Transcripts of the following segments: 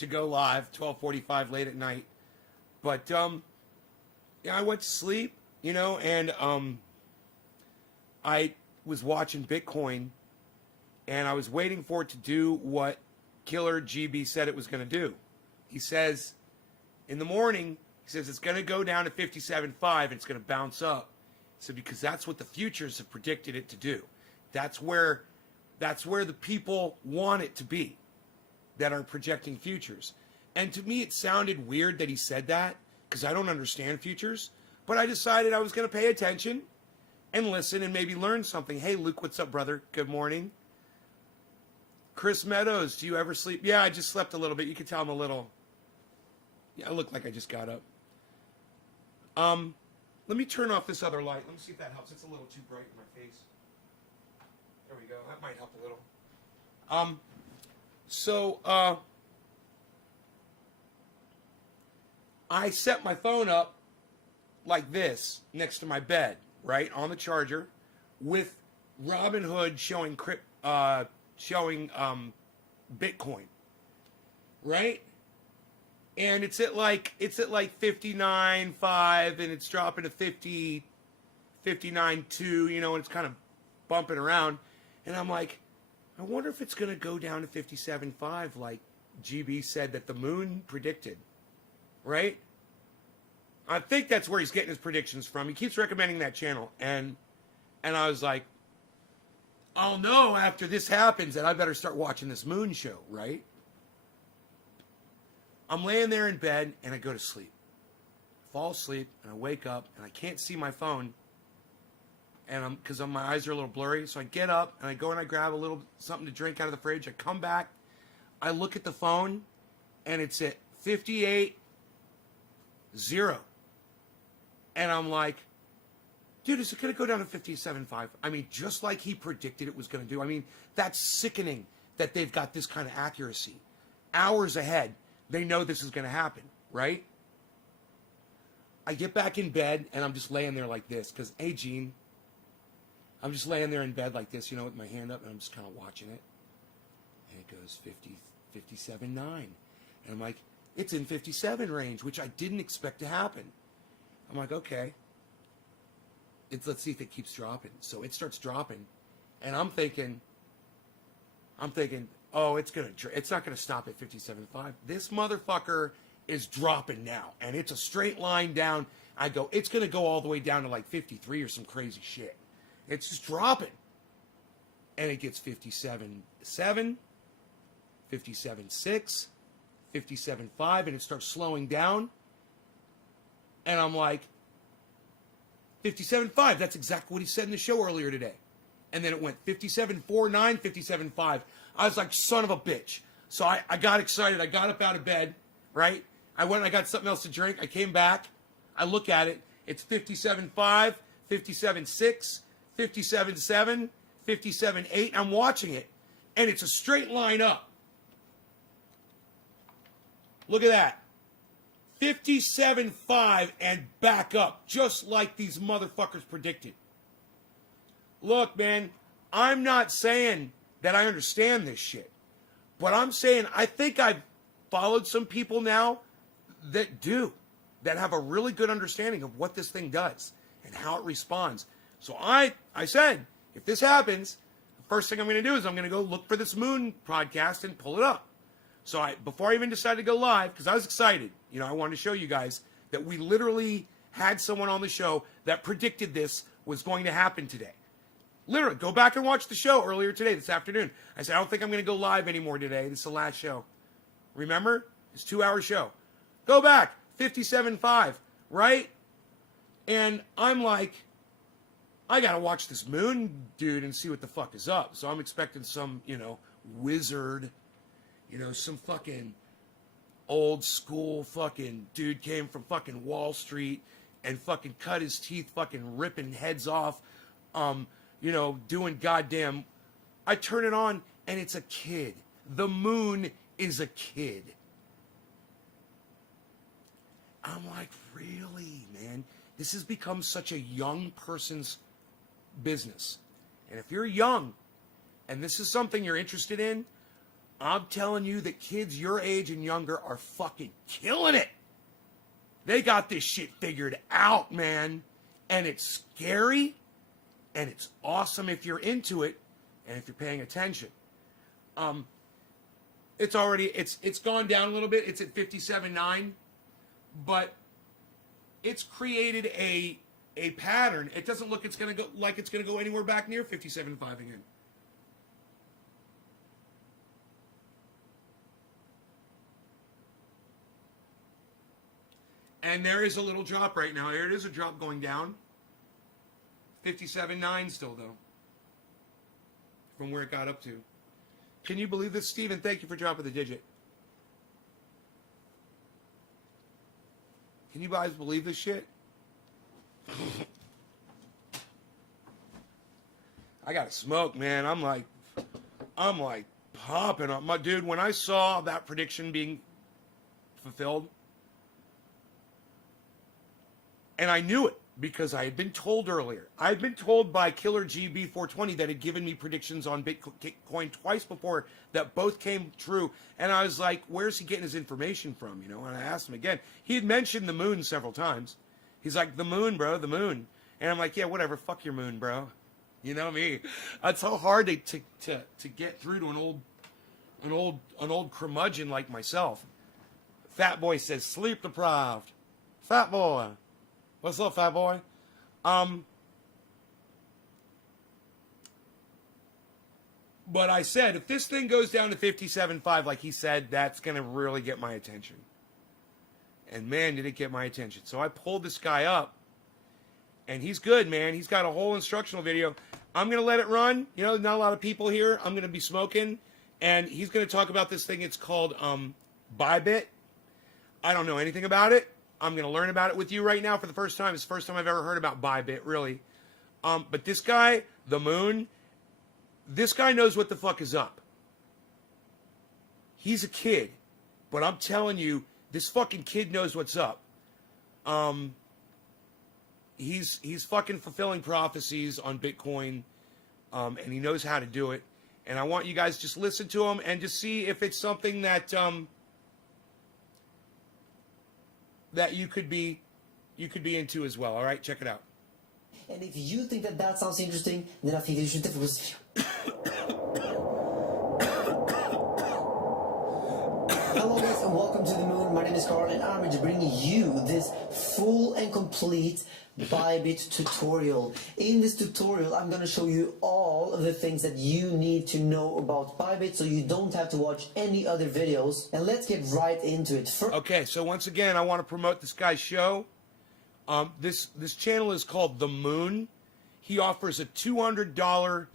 to go live, 12:45 late at night. But yeah, I went to sleep, you know, and I was watching Bitcoin, and I was waiting for it to do what Killer GB said it was going to do. He says in the morning, he says it's going to go down to 57.5 and it's going to bounce up. So because that's what the futures have predicted it to do. That's where the people want it to be that are projecting futures. And to me, it sounded weird that he said that because I don't understand futures. But I decided I was going to pay attention and listen and maybe learn something. Hey, Luke, what's up, brother? Good morning. Chris Meadows, do you ever sleep? Yeah, I just slept a little bit. You can tell I'm a little... Yeah, I look like I just got up. Let me turn off this other light. Let me see if that helps. It's a little too bright in my face. There we go. That might help a little. I set my phone up like this next to my bed, right, on the charger, with Robinhood showing Bitcoin, right? And it's at like 59.5 and it's dropping to 50, 59.2, you know, and it's kind of bumping around. And I'm like, I wonder if it's going to go down to 57.5 like GB said that the moon predicted, right? I think that's where he's getting his predictions from. He keeps recommending that channel. And I was like, I'll know after this happens that I better start watching this moon show, right? I'm laying there in bed and I go to sleep. I fall asleep and I wake up and I can't see my phone. And because my eyes are a little blurry. So I get up and I go and I grab a little something to drink out of the fridge. I come back. I look at the phone and it's at 58.0. And I'm like, dude, is it going to go down to 57.5? I mean, just like he predicted it was going to do. I mean, that's sickening that they've got this kind of accuracy. Hours ahead, they know this is going to happen, right? I get back in bed, and I'm just laying there like this. Because, hey, Gene, I'm just laying there in bed like this, you know, with my hand up, and I'm just kind of watching it. And it goes 57.9. And I'm like, it's in 57 range, which I didn't expect to happen. I'm like, okay. Let's see if it keeps dropping. So it starts dropping, and I'm thinking, oh, it's not gonna stop at 57.5. This motherfucker is dropping now, and it's a straight line down. I go, it's gonna go all the way down to like 53 or some crazy shit. It's just dropping, and it gets 57.7, 57.6, 57.5, and it starts slowing down, and I'm like, 57.5, that's exactly what he said in the show earlier today. And then it went 57.49, 57.5. I was like, son of a bitch. So I got excited. I got up out of bed, right? I went and I got something else to drink. I came back. I look at it. It's 57.5, 57.6, 57.7, 57.8. I'm watching it. And it's a straight line up. Look at that. 57.5 and back up, just like these motherfuckers predicted. Look, man, I'm not saying that I understand this shit, but I'm saying I think I've followed some people now that do, that have a really good understanding of what this thing does and how it responds. So I said, if this happens, the first thing I'm going to do is I'm going to go look for this moon podcast and pull it up. So before I even decided to go live, because I was excited, you know, I wanted to show you guys that we literally had someone on the show that predicted this was going to happen today. Literally, go back and watch the show earlier today, this afternoon. I said, I don't think I'm going to go live anymore today. This is the last show. Remember? It's a 2-hour show. Go back, 57.5, right? And I'm like, I got to watch this moon dude and see what the fuck is up. So I'm expecting some, you know, wizard, you know, some fucking old school fucking dude came from fucking Wall Street and fucking cut his teeth fucking ripping heads off, you know, doing goddamn... I turn it on and it's a kid. The moon is a kid. I'm like, really, man? This has become such a young person's business. And if you're young and this is something you're interested in, I'm telling you that kids your age and younger are fucking killing it. They got this shit figured out, man. And it's scary, and it's awesome if you're into it, and if you're paying attention. It's already, it's gone down a little bit. It's at 57.9, but it's created a pattern. It doesn't look it's gonna go anywhere back near 57.5 again. And there is a little drop right now. There it is, a drop going down. 57.9 still, though. From where it got up to. Can you believe this, Steven? Thank you for dropping the digit. Can you guys believe this shit? I gotta smoke, man. I'm like popping up. My dude, when I saw that prediction being fulfilled, and I knew it because I had been told earlier. I had been told by Killer GB420 that had given me predictions on Bitcoin twice before that both came true. And I was like, where's he getting his information from? You know, and I asked him again. He had mentioned the moon several times. He's like, the moon, bro, the moon. And I'm like, yeah, whatever, fuck your moon, bro. You know me. It's so hard to get through to an old curmudgeon like myself. Fat Boy says, sleep deprived. Fat Boy. What's up, fat boy? But I said, if this thing goes down to 57.5, like he said, that's going to really get my attention. And man, did it get my attention. So I pulled this guy up, and he's good, man. He's got a whole instructional video. I'm going to let it run. You know, not a lot of people here. I'm going to be smoking, and he's going to talk about this thing. It's called Buybit. I don't know anything about it. I'm going to learn about it with you right now for the first time. It's the first time I've ever heard about Buybit, really. But this guy, the moon, this guy knows what the fuck is up. He's a kid. But I'm telling you, this fucking kid knows what's up. He's fucking fulfilling prophecies on Bitcoin. And he knows how to do it. And I want you guys just listen to him and just see if it's something that... that you could be into as well. All right, check it out. And if you think that sounds interesting, then I think you should definitely. Hello guys, and welcome to the moon. My name is Carl, and I'm going to bring you this full and complete Buybit tutorial. In this tutorial, I'm going to show you all of the things that you need to know about Buybit, so you don't have to watch any other videos. And let's get right into it. Okay, so once again, I want to promote this guy's show. This channel is called The Moon. He offers a $200.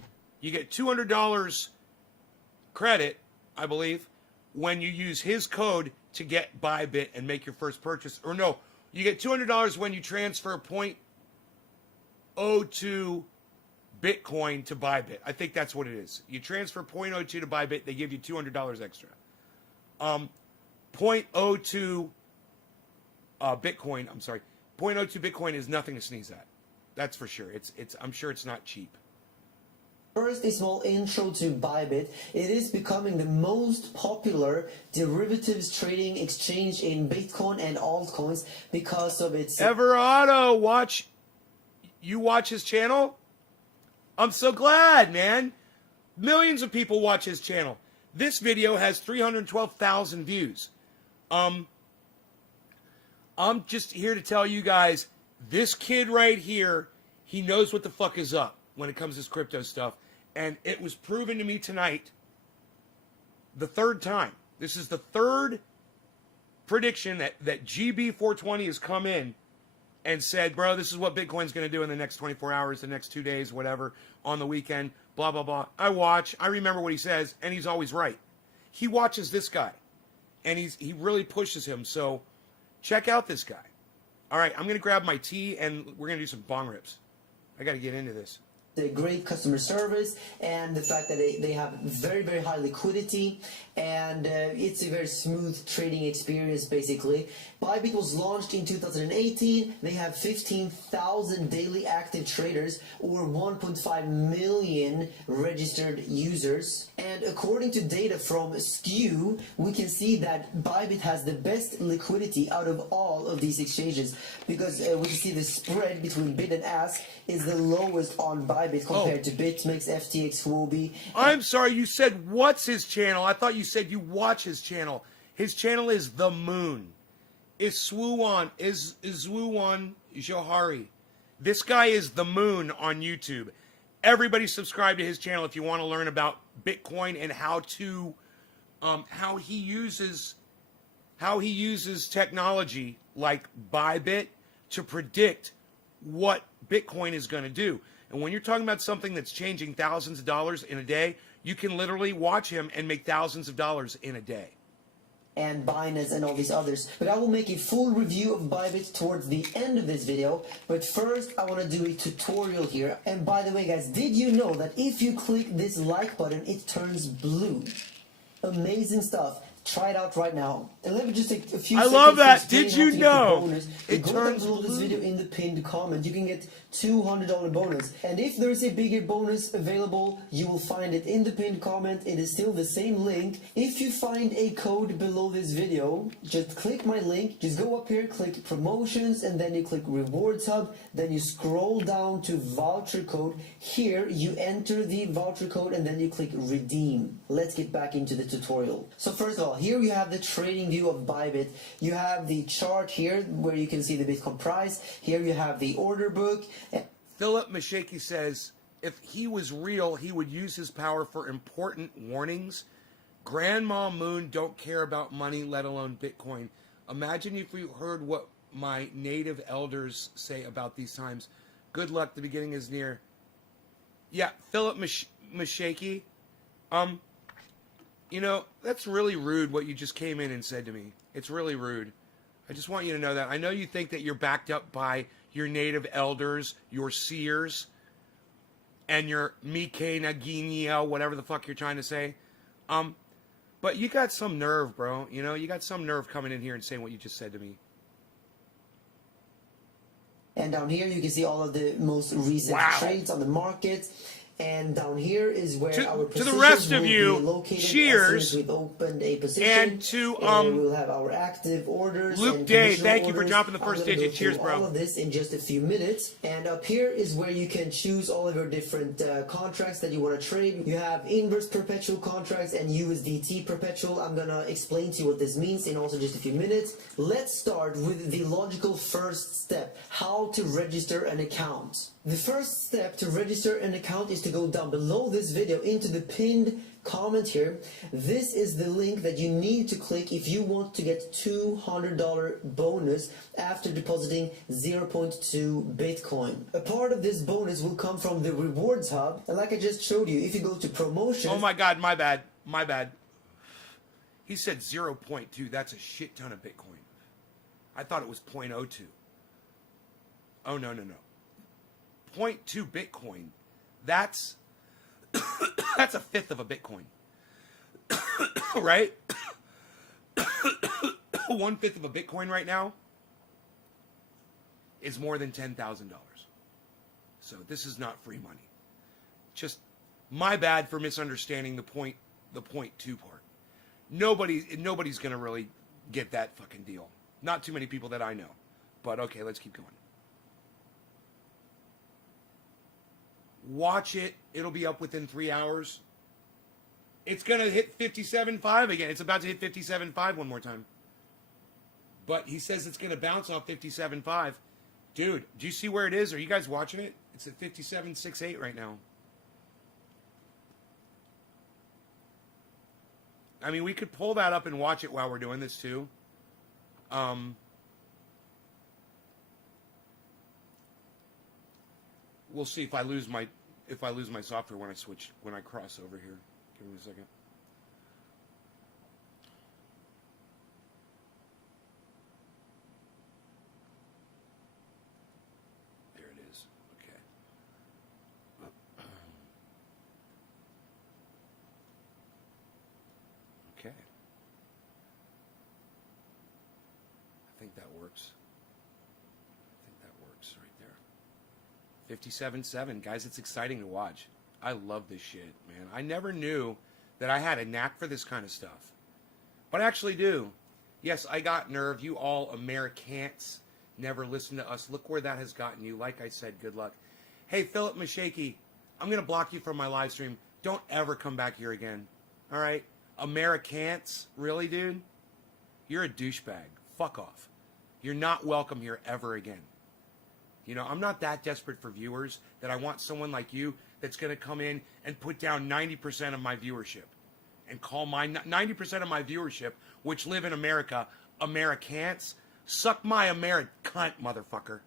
You get $200 credit, I believe, when you use his code to get Buybit and make your first purchase. Or no, you get $200 when you transfer 0.02 Bitcoin to Buybit. I think that's what it is. You transfer 0.02 to Buybit, they give you $200 extra. 0.02 Bitcoin, I'm sorry. 0.02 Bitcoin is nothing to sneeze at. That's for sure. I'm sure it's not cheap. First, a small intro to Buybit. It is becoming the most popular derivatives trading exchange in Bitcoin and altcoins because of its... Everado, watch his channel? I'm so glad, man. Millions of people watch his channel. This video has 312,000 views. I'm just here to tell you guys, this kid right here, he knows what the fuck is up when it comes to this crypto stuff. And it was proven to me tonight, the third time. This is the third prediction that GB420 has come in and said, bro, this is what Bitcoin's going to do in the next 24 hours, the next 2 days, whatever, on the weekend, blah, blah, blah. I remember what he says, and he's always right. He watches this guy, and he really pushes him. So check out this guy. All right, I'm going to grab my tea, and we're going to do some bong rips. I got to get into this. the great customer service and the fact that they have very, very high liquidity, and it's a very smooth trading experience basically. Bybit was launched in 2018. They have 15,000 daily active traders or 1.5 million registered users. And according to data from Skew, we can see that Bybit has the best liquidity out of all of these exchanges, because we can see the spread between bid and ask is the lowest on Bybit compared to BitMEX, FTX, Huobi. I'm sorry, you said what's his channel? I thought you said you watch his channel. His channel is The Moon. Is Swuan Johari. This guy is The Moon on YouTube. Everybody subscribe to his channel if you want to learn about Bitcoin and how he uses technology like Buybit to predict what Bitcoin is going to do. And when you're talking about something that's changing thousands of dollars in a day, you can literally watch him and make thousands of dollars in a day. And Binance and all these others. But I will make a full review of Bybit towards the end of this video. But first, I want to do a tutorial here. And by the way, guys, did you know that if you click this like button, it turns blue? Amazing stuff. Try it out right now. And let me just take a few seconds. I love that. To Did you know? It turns below this video in the pinned comment. You can get $200 bonus. And if there is a bigger bonus available, you will find it in the pinned comment. It is still the same link. If you find a code below this video, just click my link. Just go up here, click promotions, and then you click rewards hub. Then you scroll down to voucher code. Here you enter the voucher code and then you click redeem. Let's get back into the tutorial. So first of all, here you have the trading view of Bybit. You have the chart here where you can see the Bitcoin price. Here you have the order book. Philip Mashaki says, if he was real, he would use his power for important warnings. Grandma Moon don't care about money, let alone Bitcoin. Imagine if you heard what my native elders say about these times. Good luck, the beginning is near. Yeah, Philip Mashaki, you know, that's really rude what you just came in and said to me. It's really rude. I just want you to know that. I know you think that you're backed up by your native elders, your seers, and your Mike Naginia, whatever the fuck you're trying to say. But you got some nerve, bro. You know, you got some nerve coming in here and saying what you just said to me. And down here you can see all of the most recent trades on the market. And down here is where our positions to the rest of will you, be located. cheers. As soon as we've opened a position, and to we'll have our active orders. Luke and Day, thank you orders. for dropping the first digit. Cheers, bro. All of this in just a few minutes. And up here is where you can choose all of your different contracts that you want to trade. You have inverse perpetual contracts and USDT perpetual. I'm gonna explain to you what this means in also just a few minutes. Let's start with the logical first step: how to register an account. The first step to register an account is to go down below this video into the pinned comment here. This is the link that you need to click if you want to get $200 bonus after depositing 0.2 Bitcoin. A part of this bonus will come from the rewards hub. And like I just showed you, if you go to promotions... Oh my God, my bad. My bad. He said 0.2. That's a shit ton of Bitcoin. I thought it was 0.02. Oh, no, no, no. 0.2 Bitcoin. That's that's a fifth of a Bitcoin. Right? 1/5 of a Bitcoin right now is more than $10,000. So this is not free money. Just my bad for misunderstanding the 0.2 part. Nobody's gonna really get that fucking deal. Not too many people that I know. But okay, let's keep going. Watch it. It'll be up within 3 hours. It's going to hit 57.5 again. It's about to hit 57.5 one more time. But he says it's going to bounce off 57.5. Dude, do you see where it is? Are you guys watching it? It's at 57.68 right now. I mean, we could pull that up and watch it while we're doing this too. We'll see if I lose my software when I cross over here. Give me a second. There it is. Okay. works. I think that works right there. 57.7. Guys, it's exciting to watch. I love this shit, man. I never knew that I had a knack for this kind of stuff. But I actually do. Yes, I got nerve. You all Americans never listen to us. Look where that has gotten you. Like I said, good luck. Hey, Philip Mashaki, I'm going to block you from my live stream. Don't ever come back here again. All right? Americans? Really, dude? You're a douchebag. Fuck off. You're not welcome here ever again. You know, I'm not that desperate for viewers that I want someone like you that's going to come in and put down 90% of my viewership and call my 90% of my viewership, which live in America, Americans. Suck my cunt, motherfucker.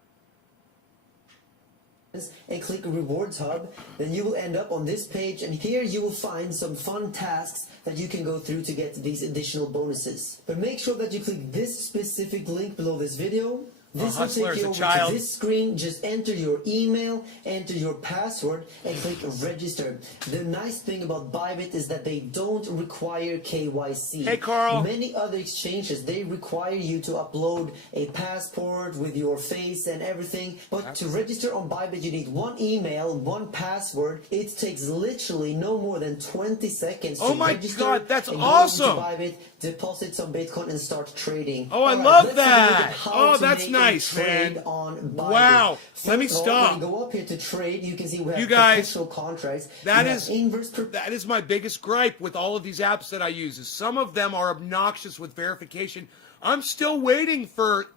And click Rewards Hub, then you will end up on this page, and here you will find some fun tasks that you can go through to get these additional bonuses. But make sure that you click this specific link below this video. This will take you over to this screen. Just enter your email, enter your password, and click register. The nice thing about Buybit is that they don't require KYC. Hey, Carl. Many other exchanges, they require you to upload a passport with your face and everything. But to register on Buybit, you need one email, one password. It takes literally no more than 20 seconds to register. Oh my God, that's awesome. Go into Buybit, deposit some Bitcoin, and start trading. Oh, I love that. Oh, that's nice, man. Wow. Let me stop. When you go up here to trade, you can see we have you guys, potential contracts. That is my biggest gripe with all of these apps that I use. Is some of them are obnoxious with verification. I'm still waiting for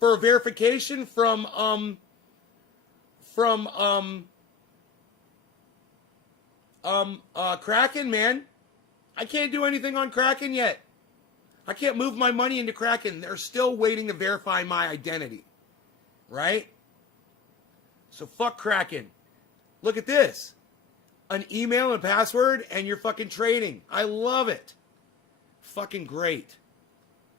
verification from Kraken, man. I can't do anything on Kraken yet. I can't move my money into Kraken. They're still waiting to verify my identity. Right? So fuck Kraken. Look at this. An email and a password and you're fucking trading. I love it. Fucking great.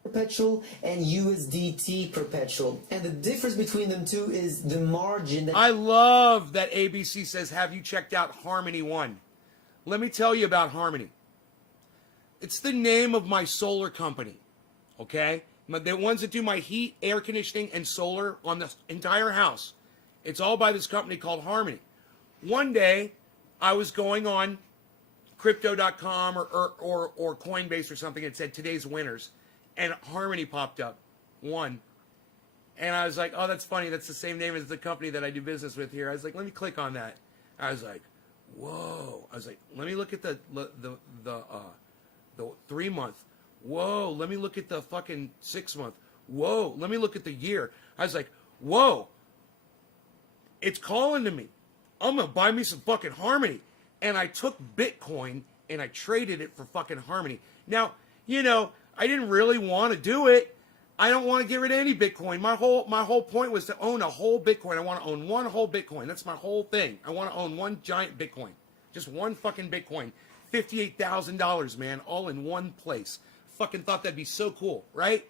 Perpetual and USDT perpetual. And the difference between them two is the margin. I love that ABC says, have you checked out Harmony One? Let me tell you about Harmony. It's the name of my solar company, okay? The ones that do my heat, air conditioning, and solar on the entire house. It's all by this company called Harmony. One day, I was going on Crypto.com or Coinbase or something. It said today's winners, and Harmony popped up, one. And I was like, oh, that's funny. That's the same name as the company that I do business with here. I was like, let me click on that. I was like, whoa. I was like, let me look at the 3 month. Whoa, let me look at the fucking 6 month. Whoa, let me look at the year. I was like, whoa, it's calling to me. I'm going to buy me some fucking Harmony. And I took Bitcoin and I traded it for fucking Harmony. Now, you know, I didn't really want to do it. I don't want to get rid of any Bitcoin. My whole point was to own a whole Bitcoin. I want to own one whole Bitcoin. That's my whole thing. I want to own one giant Bitcoin. Just one fucking Bitcoin. $58,000, man, all in one place. Fucking thought that'd be so cool, right?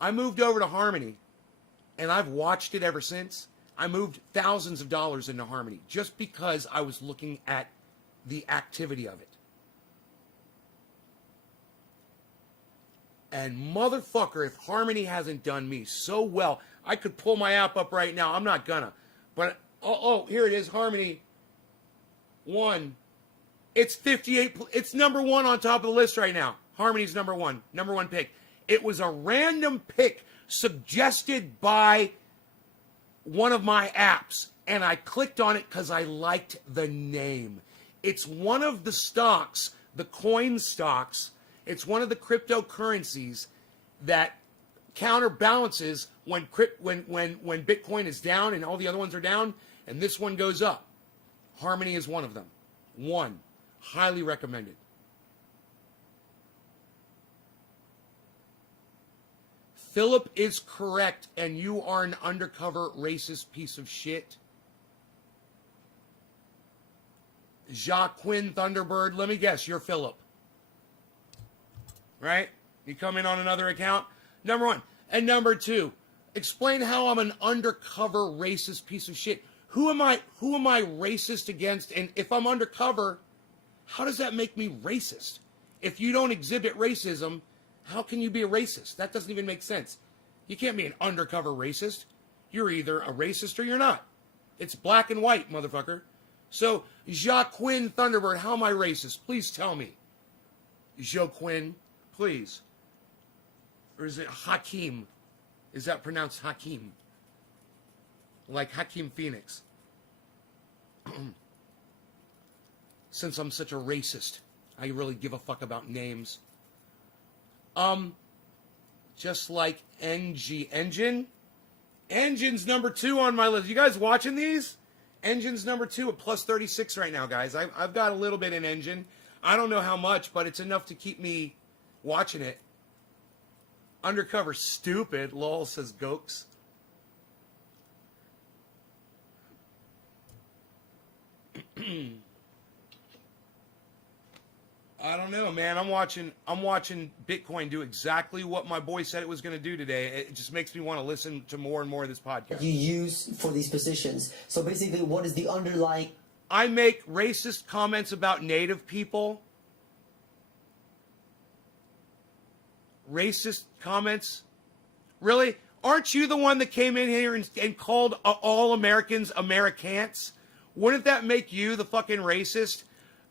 I moved over to Harmony, and I've watched it ever since. I moved thousands of dollars into Harmony just because I was looking at the activity of it. And motherfucker, if Harmony hasn't done me so well, I could pull my app up right now. I'm not gonna. But, oh, here it is, Harmony One. It's 58. It's number one on top of the list right now. Harmony's number one pick. It was a random pick suggested by one of my apps, and I clicked on it because I liked the name. It's one of the stocks, the coin stocks. It's one of the cryptocurrencies that counterbalances when Bitcoin is down and all the other ones are down, and this one goes up. Harmony is one of them. One. Highly recommended. Philip is correct, and you are an undercover racist piece of shit. Jacqueline Thunderbird, let me guess, you're Philip. Right? You come in on another account? Number one. And number two, explain how I'm an undercover racist piece of shit. Who am I racist against? And if I'm undercover, how does that make me racist? If you don't exhibit racism, How can you be a racist? That doesn't even make sense. You can't be an undercover racist. You're either a racist or you're not. It's black and white, motherfucker. So, Joaquin Thunderbird, how am I racist? Please tell me. Joaquin, please. Or is it Hakeem? Is that pronounced Hakeem? Like Hakeem Phoenix. Since I'm such a racist, I really give a fuck about names. Just like Engine. Engine's number 2 on my list. You guys watching these? Engine's number 2 at plus 36 right now, guys. I've got a little bit in Engine. I don't know how much, but it's enough to keep me watching it. Undercover stupid, lol, says Gokes. I don't know, man. I'm watching Bitcoin do exactly what my boy said it was going to do today. It just makes me want to listen to more and more of this podcast. You use for these positions. So basically, what is the underlying... I make racist comments about Native people. Racist comments? Really? Aren't you the one that came in here and called all Americans Americans? Wouldn't that make you the fucking racist?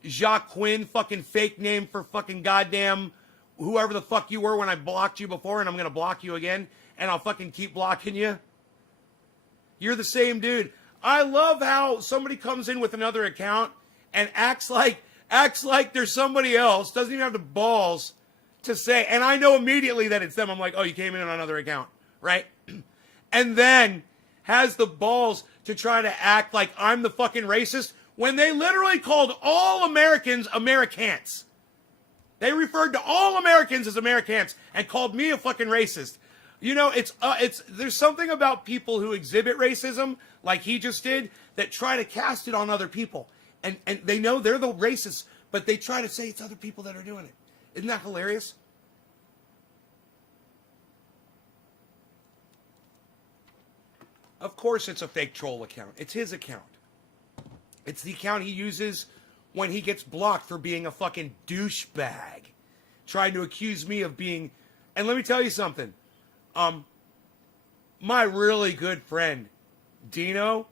Joaquin, fucking fake name for fucking goddamn whoever the fuck you were when I blocked you before, and I'm going to block you again, and I'll fucking keep blocking you. You're the same dude. I love how somebody comes in with another account and acts like there's somebody else, doesn't even have the balls to say, and I know immediately that it's them. I'm like, oh, you came in on another account, right? And then has the balls to try to act like I'm the fucking racist when they literally called all Americans Americans. They referred to all Americans as Americans and called me a fucking racist. You know, there's something about people who exhibit racism, like he just did, that try to cast it on other people. And they know they're the racists, but they try to say it's other people that are doing it. Isn't that hilarious? Of course it's a fake troll account. It's his account. It's the account he uses when he gets blocked for being a fucking douchebag. Trying to accuse me of being... And let me tell you something. My really good friend, Dino,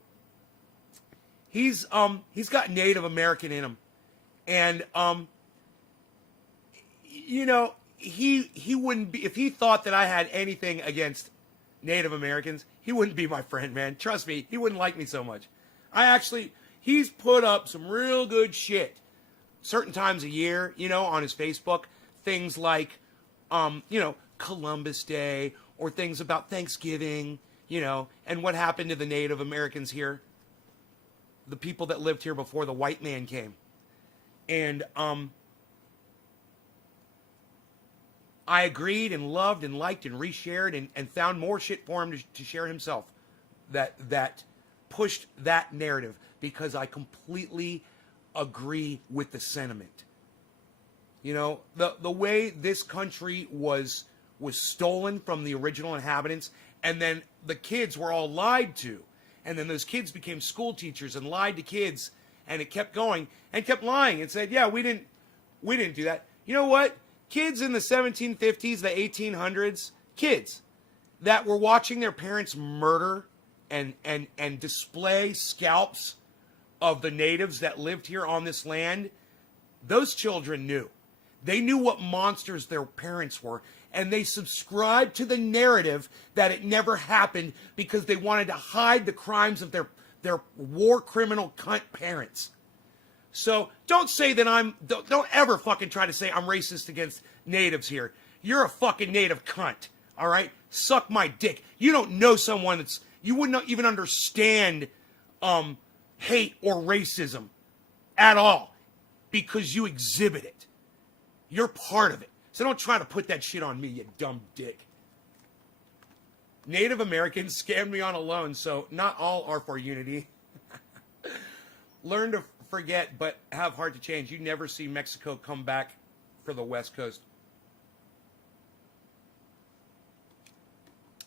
he's got Native American in him. And, you know, he wouldn't be... If he thought that I had anything against Native Americans, he wouldn't be my friend, man. Trust me, he wouldn't like me so much. He's put up some real good shit certain times a year, you know, on his Facebook. Things like, you know, Columbus Day, or things about Thanksgiving, you know, and what happened to the Native Americans here. The people that lived here before the white man came. And I agreed and loved and liked and reshared and found more shit for him to share himself that pushed that narrative, because I completely agree with the sentiment. You know, the way this country was stolen from the original inhabitants, and then the kids were all lied to, and then those kids became school teachers and lied to kids, and it kept going and kept lying and said, yeah, we didn't do that. You know what? Kids in the 1750s, the 1800s, kids that were watching their parents murder and display scalps of the natives that lived here on this land, those children knew. They knew what monsters their parents were, and they subscribed to the narrative that it never happened because they wanted to hide the crimes of their war criminal cunt parents. So don't say that don't ever fucking try to say I'm racist against natives here. You're a fucking native cunt, all right? Suck my dick. You don't know someone you wouldn't even understand hate or racism at all because you exhibit it. You're part of it. So don't try to put that shit on me, you dumb dick. Native Americans scammed me on a loan, so not all are for unity. Learn to forget, but have heart to change. You never see Mexico come back for the West Coast.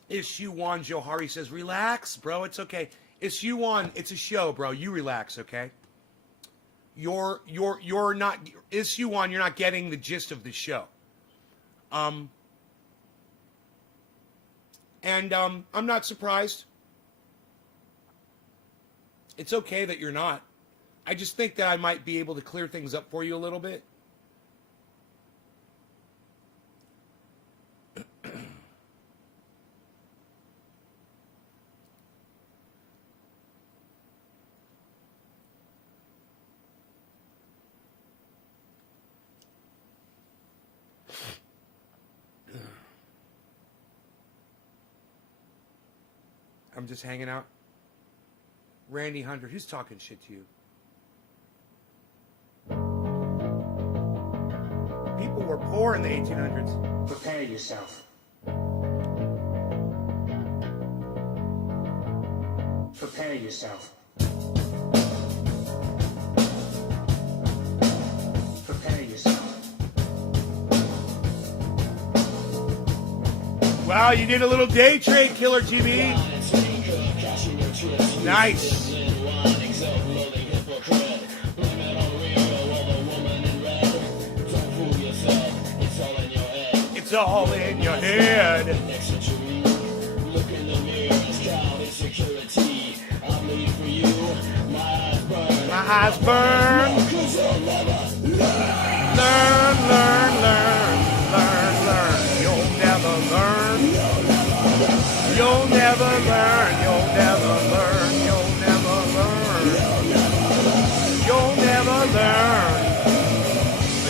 Ishuwan Johari says, relax, bro, it's okay. Ishuwan, it's a show, bro. You relax, okay? You're not, Ishuwan, you're not getting the gist of the show. And I'm not surprised. It's okay that you're not. I just think that I might be able to clear things up for you a little bit. I'm just hanging out. Randy Hunter, who's talking shit to you? People were poor in the 1800s. Prepare yourself. Prepare yourself. Prepare yourself. Wow, you did a little day trade, Killer GB. Nice. It's all in your head. Look in the mirror, scout insecurity. I bleed for you. My eyes burn. My eyes burn. Learn, learn, learn, learn, learn. You'll never learn. You'll never learn. You'll never learn. You'll never learn.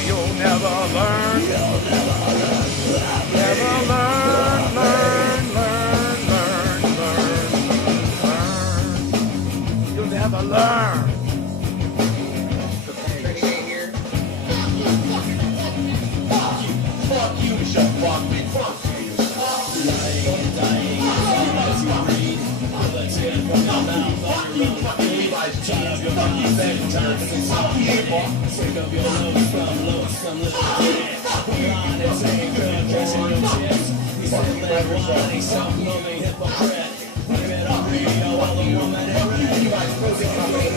You'll never learn. You'll never learn. Never learn, learn, learn, learn, learn, learn. You'll never learn. Fuck you, Michelle Bachman. Fuck you. Lying and dying. As you read. Let's get it from your mouth. Fuck you, fucking Levi's jeans. Fuck you, bedtime. Fuck you, sick of your looks from looks. Some little kid. Blind and saying girl, catching your tips. We said let whining, self-loving hypocrite. Blame it on radio, all the woman in red. Levi's music company.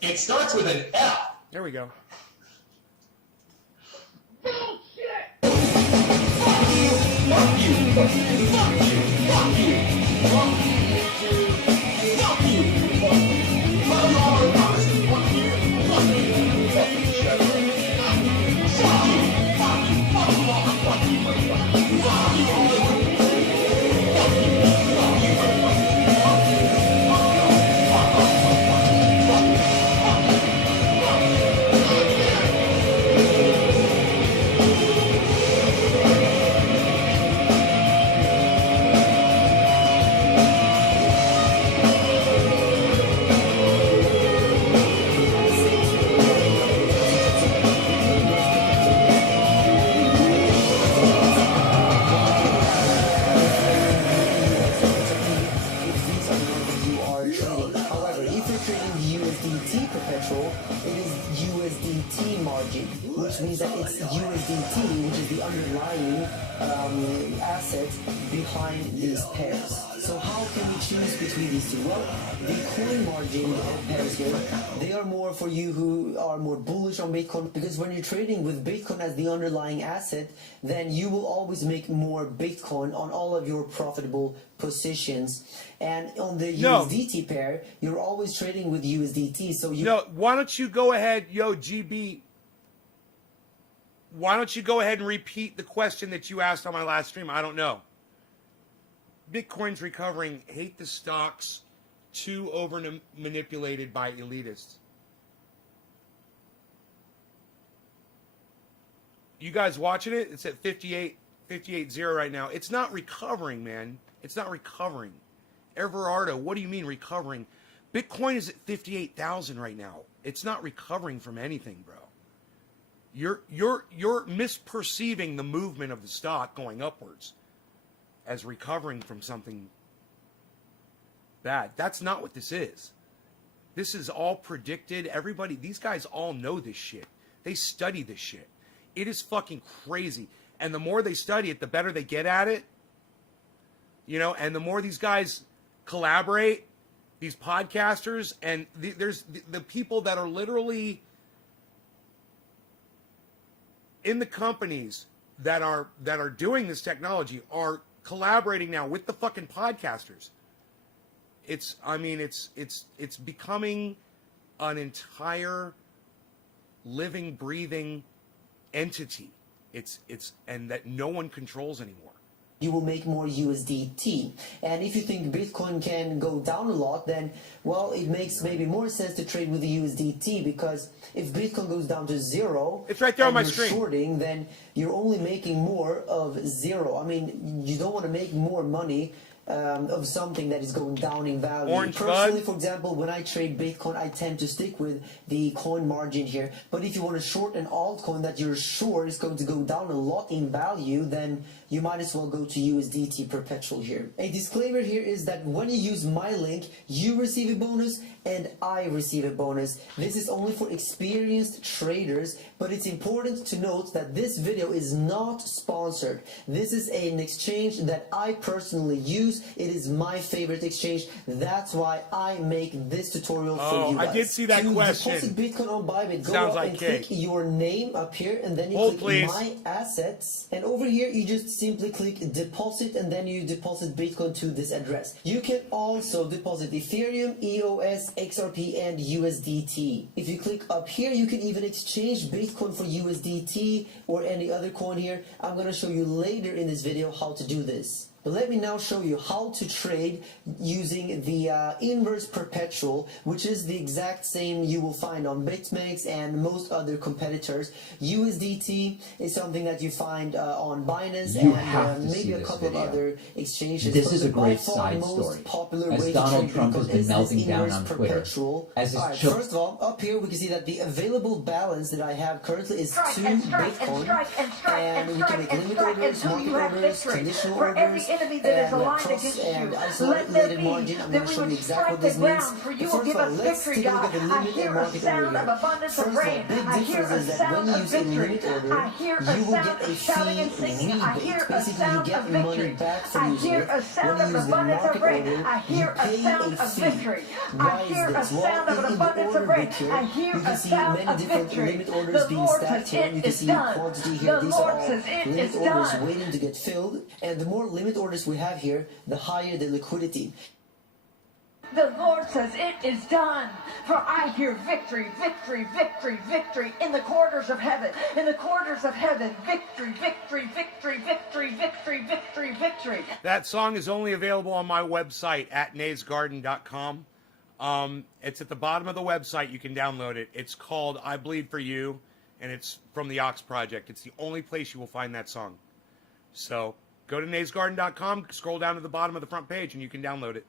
It starts with an F. There we go. Which means that it's USDT, which is the underlying asset behind these pairs. So how can we choose between these two? Well, the coin margin pairs here, they are more for you who are more bullish on Bitcoin, because when you're trading with Bitcoin as the underlying asset, then you will always make more Bitcoin on all of your profitable positions. And on the USDT pair, you're always trading with USDT. So you why don't you go ahead, GB? Why don't you go ahead and repeat the question that you asked on my last stream? I don't know. Bitcoin's recovering. Hate the stocks. Too over manipulated by elitists. You guys watching it? It's at 58.0 right now. It's not recovering, man. It's not recovering. Everardo, what do you mean recovering? Bitcoin is at 58,000 right now. It's not recovering from anything, bro. You're misperceiving the movement of the stock going upwards as recovering from something bad. That's not what this is. This is all predicted. Everybody, these guys all know this shit. They study this shit. It is fucking crazy. And the more they study it, the better they get at it. You know, and the more these guys collaborate, these podcasters, and there's the people that are literally in the companies that are doing this technology are collaborating now with the fucking podcasters. It's becoming an entire living, breathing entity. And that no one controls anymore. You will make more USDT. And if you think Bitcoin can go down a lot, then, well, it makes maybe more sense to trade with the USDT, because if Bitcoin goes down to zero, it's right there on my you're screen. Shorting, then you're only making more of zero. I mean, you don't want to make more money of something that is going down in value. Orange Personally, bud. for example, when I trade Bitcoin, I tend to stick with the coin margin here. But if you want to short an altcoin that you're sure is going to go down a lot in value, then you might as well go to USDT perpetual here. A disclaimer here is that when you use my link, you receive a bonus and I receive a bonus. This is only for experienced traders, but it's important to note that this video is not sponsored. This is an exchange that I personally use. It is my favorite exchange. That's why I make this tutorial for you guys. I did see that question. To deposit Bitcoin on Buybit, go Sounds up like and cake. click your name up here, and then you Hold, click please. My Assets, and over here you just simply click Deposit, and then you deposit Bitcoin to this address. You can also deposit Ethereum, EOS, XRP, and USDT. If you click up here, you can even exchange Bitcoin for USDT or any other coin here. I'm going to show you later in this video how to do this. But let me now show you how to trade using the inverse perpetual, which is the exact same you will find on BitMEX and most other competitors. USDT is something that you find on Binance You have and to see maybe a this couple video. of other exchanges. This But is a the by great far side most story. popular As way Donald to trade Trump Bitcoin has been is this melting down inverse on Twitter, perpetual. as his Alright, children- first of all, up here we can see that the available balance that I have currently is 2 strike and Bitcoin, strike and strike and and we can strike make and limit strike orders, until market you have orders, victory. conditional For every orders, enemy that is and aligned cross against and you, let isolated there be margin. I'm going that to we show you would exactly strike what the this means. ground, for you But will first give of all, us let's victory, take a look God. at the I limit hear and a market sound order of here. abundance First of of all, rain. big I hear difference a is that sound when you of use a victory. limit order, I hear you a will sound get a of shouting and fee singing. I rebate. hear a Basically, you sound get of money victory. back for I using hear it. a sound When you of use the abundance market of rain. order, I you hear a pay sound a of fee. victory. Why I is hear a this? Well, sound of an in the abundance order of rain. book here, I hear you can a see sound many of different victory. limit orders The being Lord stacked says here. it You can is see done. quantity here. The These Lord are all says it limit is orders done. waiting to get filled. And the more limit orders we have here, the higher the liquidity. The Lord says it is done. For I hear victory, victory, victory, victory in the quarters of heaven. In the quarters of heaven, victory, victory, victory, victory, victory, victory, victory. That song is only available on my website at naysgarden.com. It's at the bottom of the website. You can download it. It's called I Bleed For You, and it's from the Ox Project. It's the only place you will find that song. So go to naysgarden.com, scroll down to the bottom of the front page, and you can download it.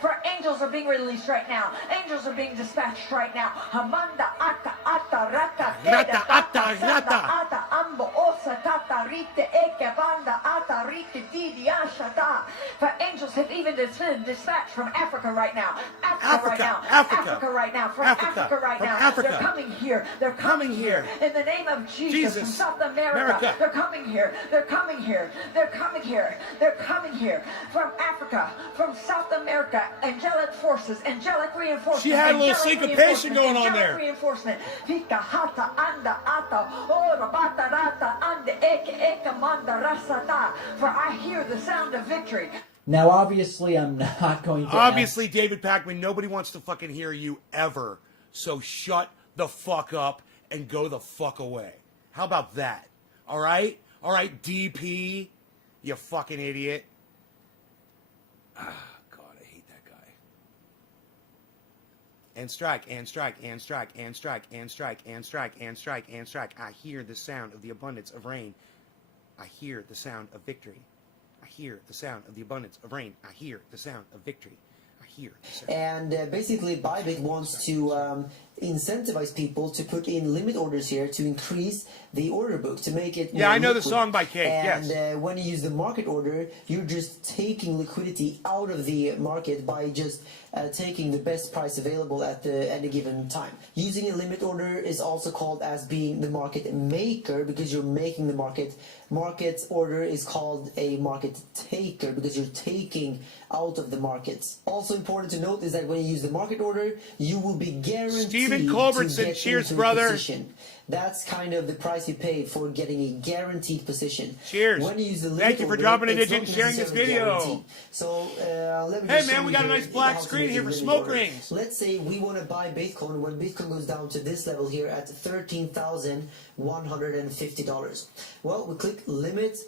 For angels are being released right now. Angels are being dispatched right now. Hamanda ata ata rata Rata, ata, rata. ata ambo osa tata rite eke banda ata rite didi ashata. For angels have even been dispatched from Africa right now. Africa right now. Africa right now. From Africa right now. Africa. They're coming here. They're coming here. In the name of Jesus. From South America. They're coming here. They're coming here. They're coming here. They're coming here. From Africa. From South America. Angelic forces, angelic reinforcement. She had a little angelic syncopation reinforcement, going on angelic there. Reinforcement. Vika hata anda ata ora bata rata ande eke eke manda rasata. For I hear the sound of victory. Now, obviously, I'm not going to. Obviously, David Pakman, nobody wants to fucking hear you ever. So shut the fuck up and go the fuck away. How about that? All right? All right, DP, you fucking idiot. And strike, and strike, and strike, and strike, and strike, and strike, and strike, and strike. I hear the sound of the abundance of rain. I hear the sound of victory. I hear the sound of the abundance of rain. I hear the sound of victory. I hear the sound. And basically, Buybit wants to incentivize people to put in limit orders here to increase the order book, to make it more Yeah, I know the liquid. song by Kate, And yes. when you use the market order, you're just taking liquidity out of the market by just taking the best price available at any given time. Using a limit order is also called as being the market maker, because you're making the market. Market order is called a market taker because you're taking out of the markets. Also important to note is that when you use the market order, you will be guaranteed Stephen to Culbertson, get cheers, into a brother. position. That's kind of the price you pay for getting a guaranteed position. Cheers. When you use the limit Thank you for order, dropping a it's digit not and sharing this necessarily video. guaranteed. So let me Hey, just man, show we you got a here nice black how to screen use here a for limit smoke order. rings. Let's say we want to buy Bitcoin when Bitcoin goes down to this level here at $13,150. Well, we click limit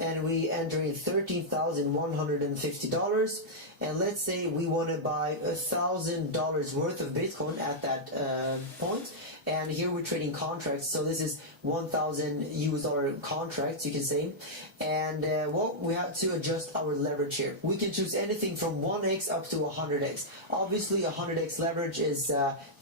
and we enter in $13,150, and let's say we want to buy $1,000 worth of Bitcoin at that point. And here we're trading contracts, so this is 1,000 US dollar contracts, you can say. And well, we have to adjust our leverage here. We can choose anything from 1x up to 100x. Obviously, 100x leverage is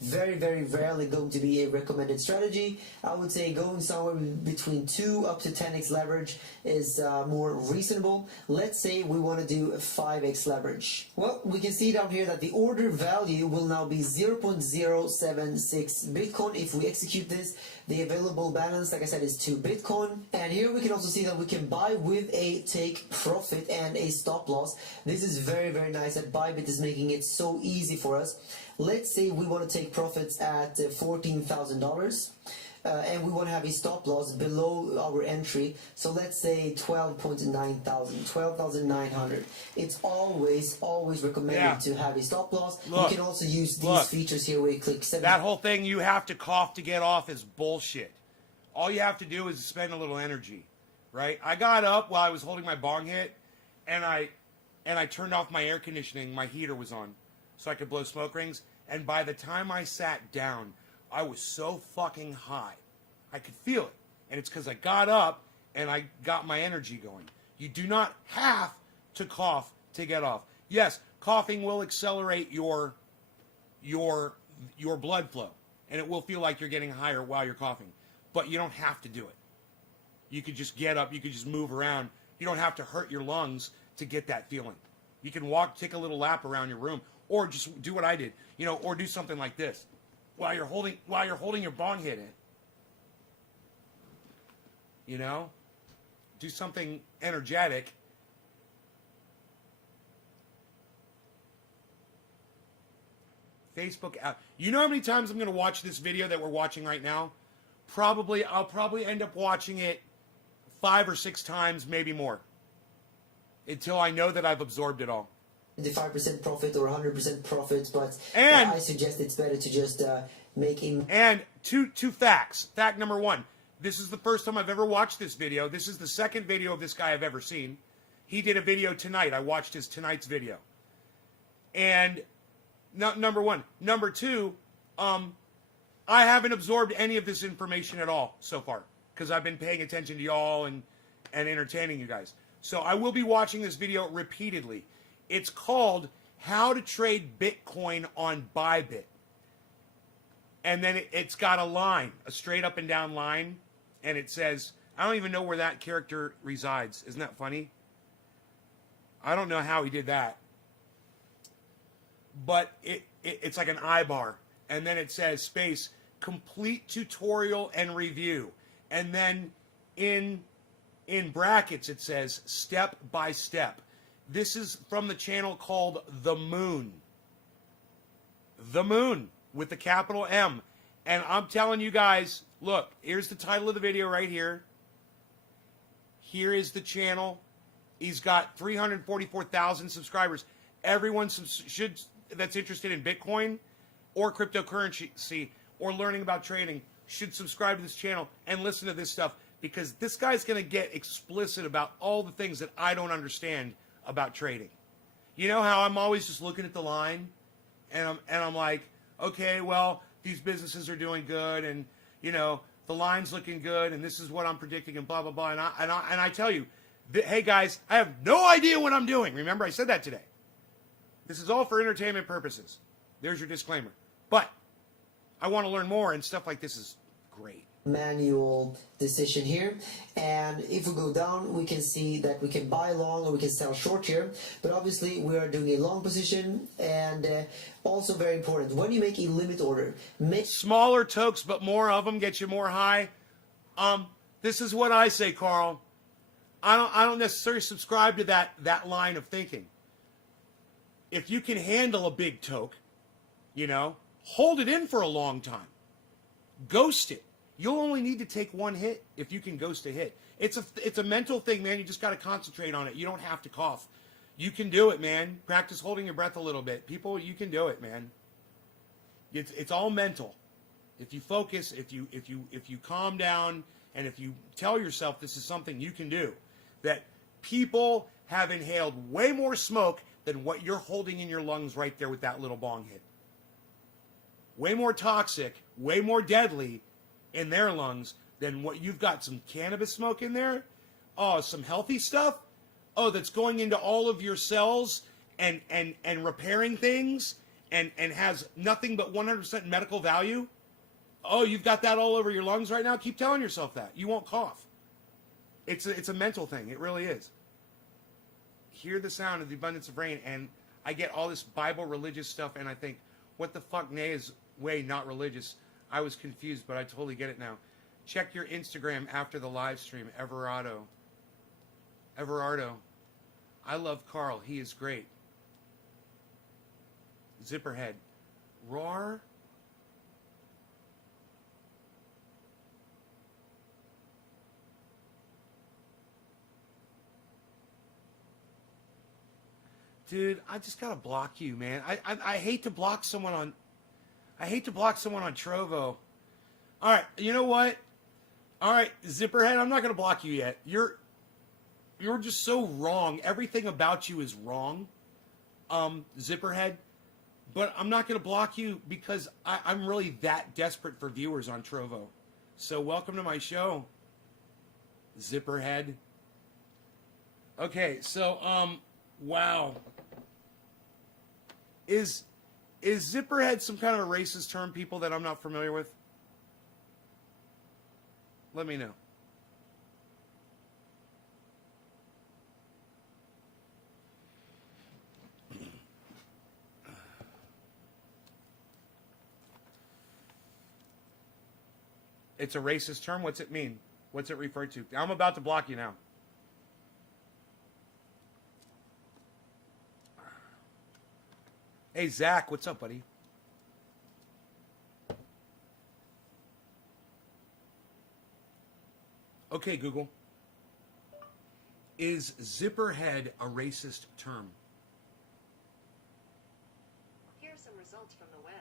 very, very rarely going to be a recommended strategy. I would say going somewhere between 2 up to 10x leverage is more reasonable. Let's say we want to do a 5x leverage. Well, we can see down here that the order value will now be 0.076 Bitcoin. If we execute this, the available balance, like I said, is 2 Bitcoin. And here we can also see that we can buy with a take profit and a stop loss. This is very, very nice that Buybit is making it so easy for us. Let's say we want to take profits at $14,000. And we want to have a stop loss below our entry, so let's say 12,900. It's always recommended to have a stop loss. Look, you can also use these features here where you click 7. That whole thing you have to cough to get off is bullshit. All you have to do is spend a little energy, right? I got up while I was holding my bong hit, and I turned off my air conditioning. My heater was on, so I could blow smoke rings. And by the time I sat down, I was so fucking high. I could feel it. And it's because I got up and I got my energy going. You do not have to cough to get off. Yes, coughing will accelerate your blood flow. And it will feel like you're getting higher while you're coughing. But you don't have to do it. You could just get up. You could just move around. You don't have to hurt your lungs to get that feeling. You can take a little lap around your room. Or just do what I did. Or do something like this. While you're holding your bong hit in. Do something energetic. Facebook app. You know how many times I'm going to watch this video that we're watching right now? I'll probably end up watching it 5 or 6 times, maybe more. Until I know that I've absorbed it all. 5% profit or 100% profit, but And I suggest it's better to just make a... And two facts. Fact number 1. This is the first time I've ever watched this video. This is the second video of this guy I've ever seen. He did a video tonight. I watched his tonight's video. And number 1. Number 2, I haven't absorbed any of this information at all so far. Because I've been paying attention to y'all and entertaining you guys. So I will be watching this video repeatedly. It's called How to Trade Bitcoin on Buybit. And then it's got a line, a straight up and down line. And it says, I don't even know where that character resides. Isn't that funny? I don't know how he did that. But it's like an I bar. And then it says, space, complete tutorial and review. And then in brackets it says, step by step. This is from the channel called The Moon. The Moon with the capital M. And I'm telling you guys, look, here's the title of the video right here. Here is the channel. He's got 344,000 subscribers. Everyone that's interested in Bitcoin or cryptocurrency or learning about trading should subscribe to this channel and listen to this stuff, because this guy's going to get explicit about all the things that I don't understand about trading. You know how I'm always just looking at the line and I'm like, okay, well, these businesses are doing good, and the line's looking good, and this is what I'm predicting, and blah blah blah. And I tell you, hey guys, I have no idea what I'm doing. Remember, I said that today. This is all for entertainment purposes. There's your disclaimer. But I want to learn more, and stuff like this is great. Manual decision here, and if we go down we can see that we can buy long or we can sell short here, but obviously we are doing a long position. And also very important, when you make a limit order, make Smaller tokes, but more of them get you more high. This is what I say, Carl. I don't necessarily subscribe to that line of thinking. If you can handle a big toke, hold it in for a long time. Ghost it. You'll only need to take one hit if you can ghost a hit. It's a mental thing, man. You just got to concentrate on it. You don't have to cough. You can do it, man. Practice holding your breath a little bit. People, you can do it, man. It's all mental. If you focus, if you calm down, and if you tell yourself this is something you can do, that people have inhaled way more smoke than what you're holding in your lungs right there with that little bong hit. Way more toxic, way more deadly in their lungs than what you've got. Some cannabis smoke in there. Oh, some healthy stuff. Oh, that's going into all of your cells and repairing things and has nothing but 100% medical value. Oh, you've got that all over your lungs right now? Keep telling yourself that. You won't cough. It's a mental thing. It really is. Hear the sound of the abundance of rain, and I get all this Bible religious stuff, and I think, what the fuck, nay is way not religious. I was confused, but I totally get it now. Check your Instagram after the live stream, Everardo. I love Carl. He is great. Zipperhead. Roar. Dude, I just gotta block you, man. I hate to block someone on. I hate to block someone on Trovo. All right, you know what? All right, Zipperhead, I'm not gonna block you yet. You're just so wrong. Everything about you is wrong, Zipperhead. But I'm not gonna block you because I'm really that desperate for viewers on Trovo. So welcome to my show, Zipperhead. Okay, so wow. Is Zipperhead some kind of a racist term, people, that I'm not familiar with? Let me know. It's a racist term? What's it mean? What's it referred to? I'm about to block you now. Hey, Zach, what's up, buddy? Okay, Google. Is Zipperhead a racist term? Here are some results from the web.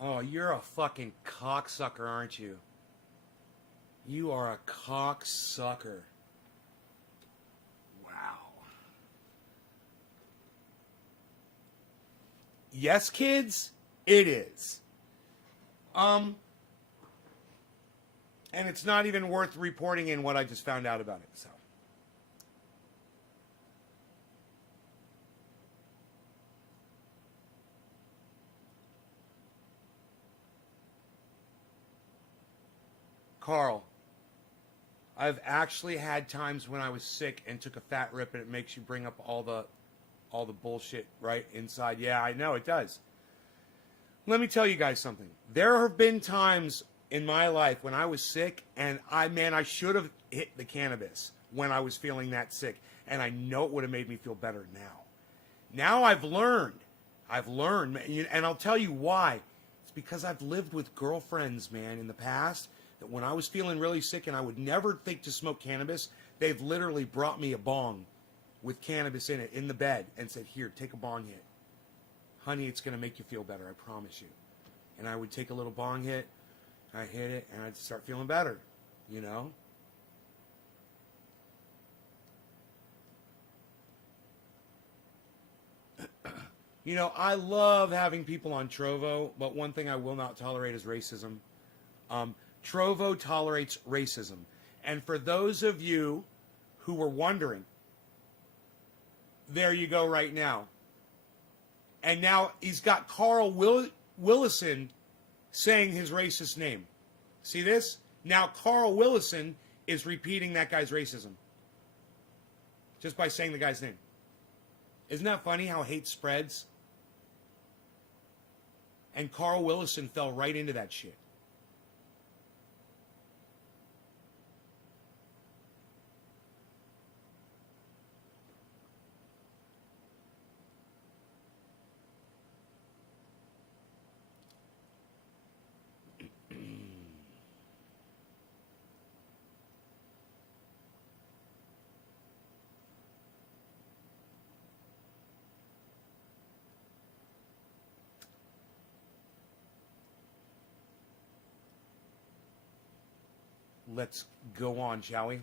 Oh, you're a fucking cocksucker, aren't you? You are a cocksucker. Wow. Yes, kids, it is. And it's not even worth reporting in what I just found out about it, so. Carl, I've actually had times when I was sick and took a fat rip, and it makes you bring up all the bullshit right inside. Yeah, I know it does. Let me tell you guys something. There have been times in my life when I was sick, and I should have hit the cannabis when I was feeling that sick, and I know it would have made me feel better now. Now I've learned, and I'll tell you why. It's because I've lived with girlfriends, man, in the past. That when I was feeling really sick and I would never think to smoke cannabis, they've literally brought me a bong with cannabis in it in the bed and said, here, take a bong hit. Honey, it's going to make you feel better, I promise you. And I would take a little bong hit, I'd hit it, and I'd start feeling better, you know? You know, I love having people on Trovo, but one thing I will not tolerate is racism. Trovo tolerates racism. And for those of you who were wondering, there you go right now. And now he's got Carl Willison saying his racist name. See this? Now Carl Willison is repeating that guy's racism. Just by saying the guy's name. Isn't that funny how hate spreads? And Carl Willison fell right into that shit. Let's go on, shall we?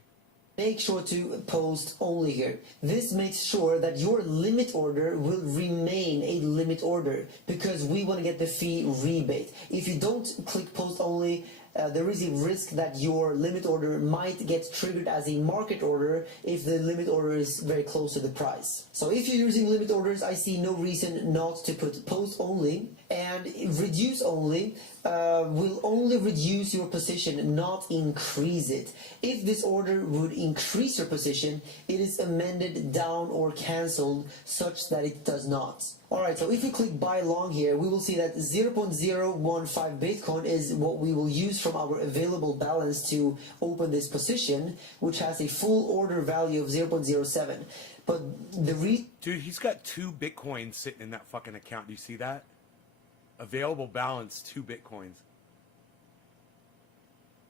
Make sure to post only here. This makes sure that your limit order will remain a limit order because we want to get the fee rebate. If you don't click post only, there is a risk that your limit order might get triggered as a market order if the limit order is very close to the price. So if you're using limit orders, I see no reason not to put post only, and reduce only will only reduce your position, not increase it. If this order would increase your position, it is amended down or cancelled such that it does not. Alright, so if we click buy long here, we will see that 0.015 Bitcoin is what we will use from our available balance to open this position, which has a full order value of 0.07. But the Dude, he's got 2 Bitcoins sitting in that fucking account. Do you see that? Available balance, 2 Bitcoins.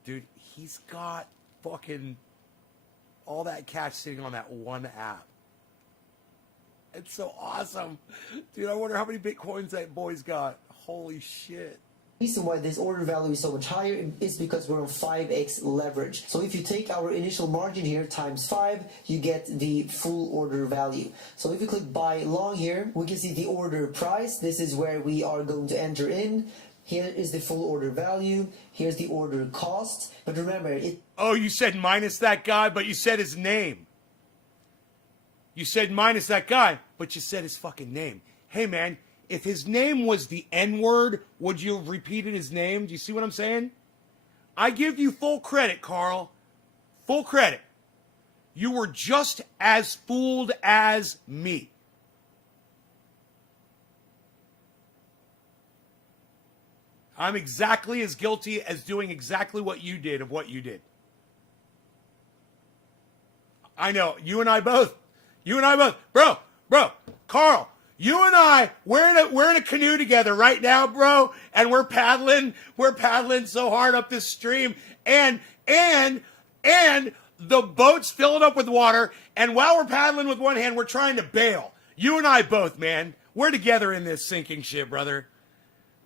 Dude, he's got fucking all that cash sitting on that one app. It's so awesome. Dude, I wonder how many Bitcoins that boy's got. Holy shit. reason why this order value is so much higher is because we're on 5x leverage. So if you take our initial margin here times 5, you get the full order value. So if you click buy long here, we can see the order price. This is where we are going to enter in. Here is the full order value. Here's the order cost. But remember, Oh, you said minus that guy, but you said his name. You said minus that guy, but you said his fucking name. Hey, man, if his name was the N-word, would you have repeated his name? Do you see what I'm saying? I give you full credit, Carl. Full credit. You were just as fooled as me. I'm exactly as guilty as doing exactly what you did of what you did. I know. You and I both. Bro, Carl, you and I, we're in a canoe together right now, bro, and we're paddling so hard up this stream, and the boat's filling up with water, and while we're paddling with one hand, we're trying to bail. You and I both, man. We're together in this sinking ship, brother.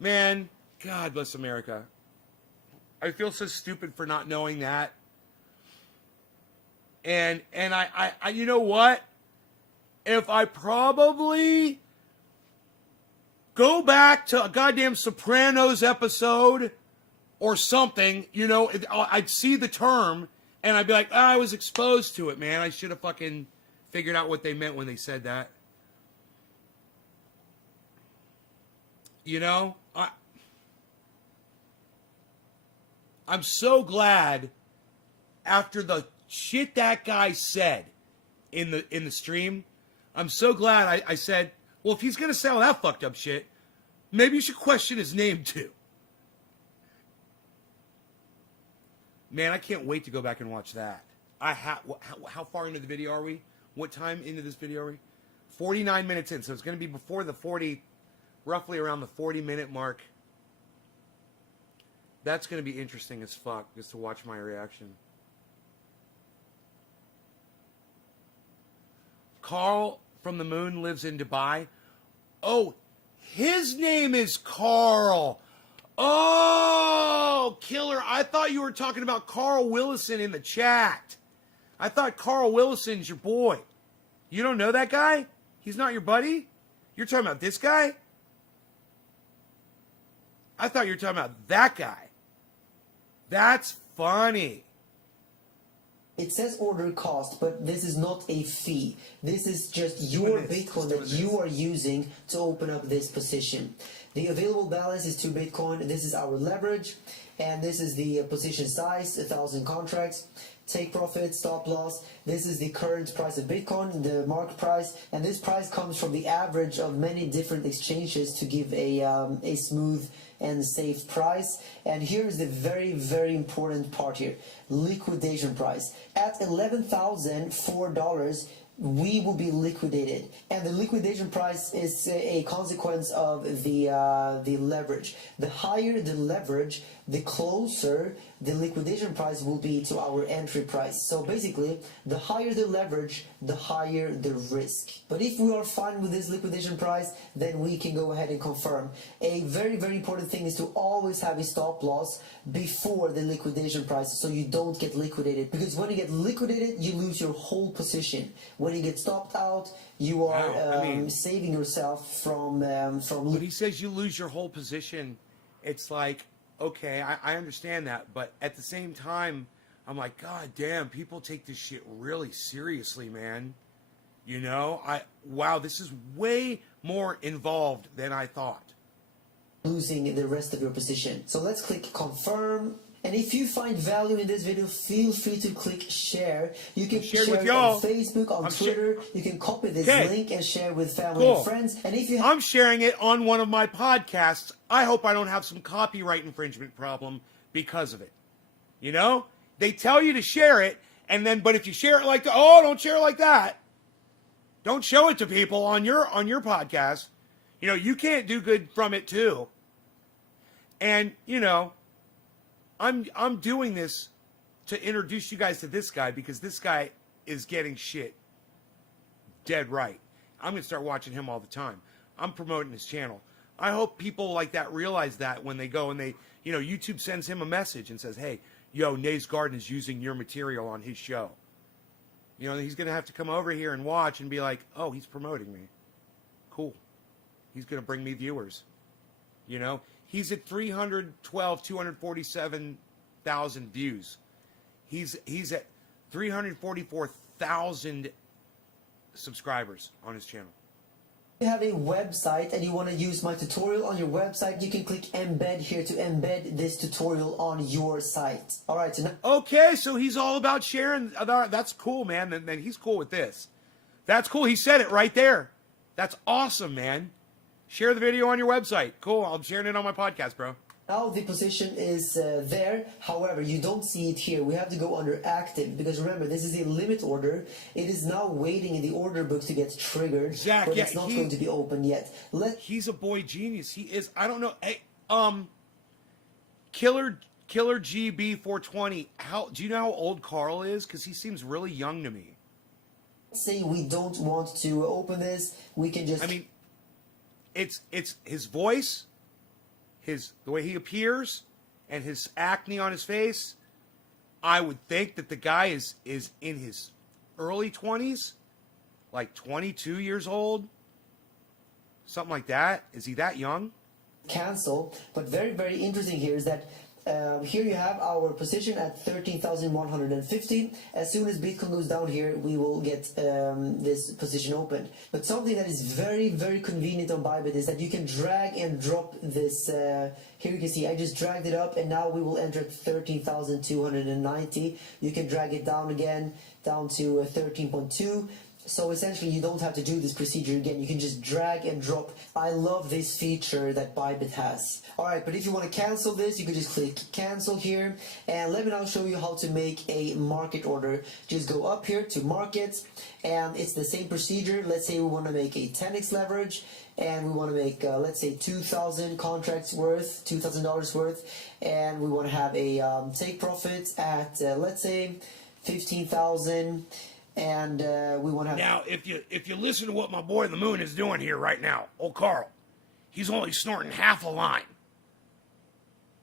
Man, God bless America. I feel so stupid for not knowing that. And I you know what? If I probably go back to a goddamn Sopranos episode or something, you know, I'd see the term and I'd be like, I was exposed to it, man. I should have fucking figured out what they meant when they said that. You know, I'm so glad after the shit that guy said in the stream. I'm so glad I said, well, if he's going to say all that fucked up shit, maybe you should question his name too. Man, I can't wait to go back and watch that. How far into the video are we? What time into this video are we? 49 minutes in, so it's going to be before the 40, roughly around the 40-minute mark. That's going to be interesting as fuck, just to watch my reaction. Carl from the moon lives in Dubai. Oh, his name is Carl. Oh, killer. I thought you were talking about Carl Willison in the chat. I thought Carl Willison's your boy. You don't know that guy? He's not your buddy? You're talking about this guy? I thought you were talking about that guy. That's funny. It says order cost, but this is not a fee. This is just your Bitcoin that you are using to open up this position. The available balance is 2 Bitcoin. This is our leverage, and this is the position size, 1,000 contracts. Take profit, stop loss. This is the current price of Bitcoin, the market price, and this price comes from the average of many different exchanges to give a smooth and safe price. And here is the very, very important part here: liquidation price. At $11,004, we will be liquidated, and the liquidation price is a consequence of the leverage. The higher the leverage, the closer the liquidation price will be to our entry price. So basically, the higher the leverage, the higher the risk. But if we are fine with this liquidation price, then we can go ahead and confirm. A very, very important thing is to always have a stop loss before the liquidation price, so you don't get liquidated. Because when you get liquidated, you lose your whole position. When you get stopped out, you are saving yourself from. When he says you lose your whole position, it's like, okay, I understand that, but at the same time, I'm like, God damn, people take this shit really seriously, man. You know, wow, this is way more involved than I thought. Losing the rest of your position. So let's click confirm. And if you find value in this video, feel free to click share. You can share with it y'all on Facebook, on Twitter. You can copy this link and share with family Cool. and friends. And if you I'm sharing it on one of my podcasts. I hope I don't have some copyright infringement problem because of it. You know? They tell you to share it, and then, but if you share it like that, don't share it like that. Don't show it to people on your podcast. You know, you can't do good from it too. And, you know, I'm doing this to introduce you guys to this guy because this guy is getting shit dead right. I'm going to start watching him all the time. I'm promoting his channel. I hope people like that realize that when they go and they, you know, YouTube sends him a message and says, hey, yo, Nays Garden is using your material on his show. You know, he's going to have to come over here and watch and be like, oh, he's promoting me. Cool. He's going to bring me viewers. You know, he's at 247,000 views. He's at 344,000 subscribers on his channel. If you have a website and you want to use my tutorial on your website, you can click embed here to embed this tutorial on your site. All right. So now okay, so he's all about sharing. That's cool, man. Then he's cool with this. That's cool. He said it right there. That's awesome, man. Share the video on your website. Cool. I'm sharing it on my podcast, bro. Now the position is there. However, you don't see it here. We have to go under active because remember, this is a limit order. It is now waiting in the order book to get triggered, Zach, but it's not going to be open yet. He's a boy genius. He is. I don't know. Hey, Killer GB 420. Do you know how old Carl is? Because he seems really young to me. Say we don't want to open this. We can just. I mean, it's his voice. The way he appears and his acne on his face, I would think that the guy is in his early 20s, like 22 years old, something like that. Is he that young? Cancel, but very, very interesting here is that here you have our position at 13,150. As soon as Bitcoin goes down here, we will get this position opened. But something that is very, very convenient on Buybit is that you can drag and drop this. Here you can see I just dragged it up, and now we will enter at 13,290. You can drag it down again, down to 13.2. So essentially, you don't have to do this procedure again. You can just drag and drop. I love this feature that Buybit has. Alright, but if you want to cancel this, you can just click cancel here. And let me now show you how to make a market order. Just go up here to markets, and it's the same procedure. Let's say we want to make a 10x leverage, and we want to make, let's say, 2,000 contracts worth, $2,000 worth, and we want to have a take profit at, let's say, 15,000. And we want to have... Now, if you listen to what my boy the Moon is doing here right now, old Carl, he's only snorting half a line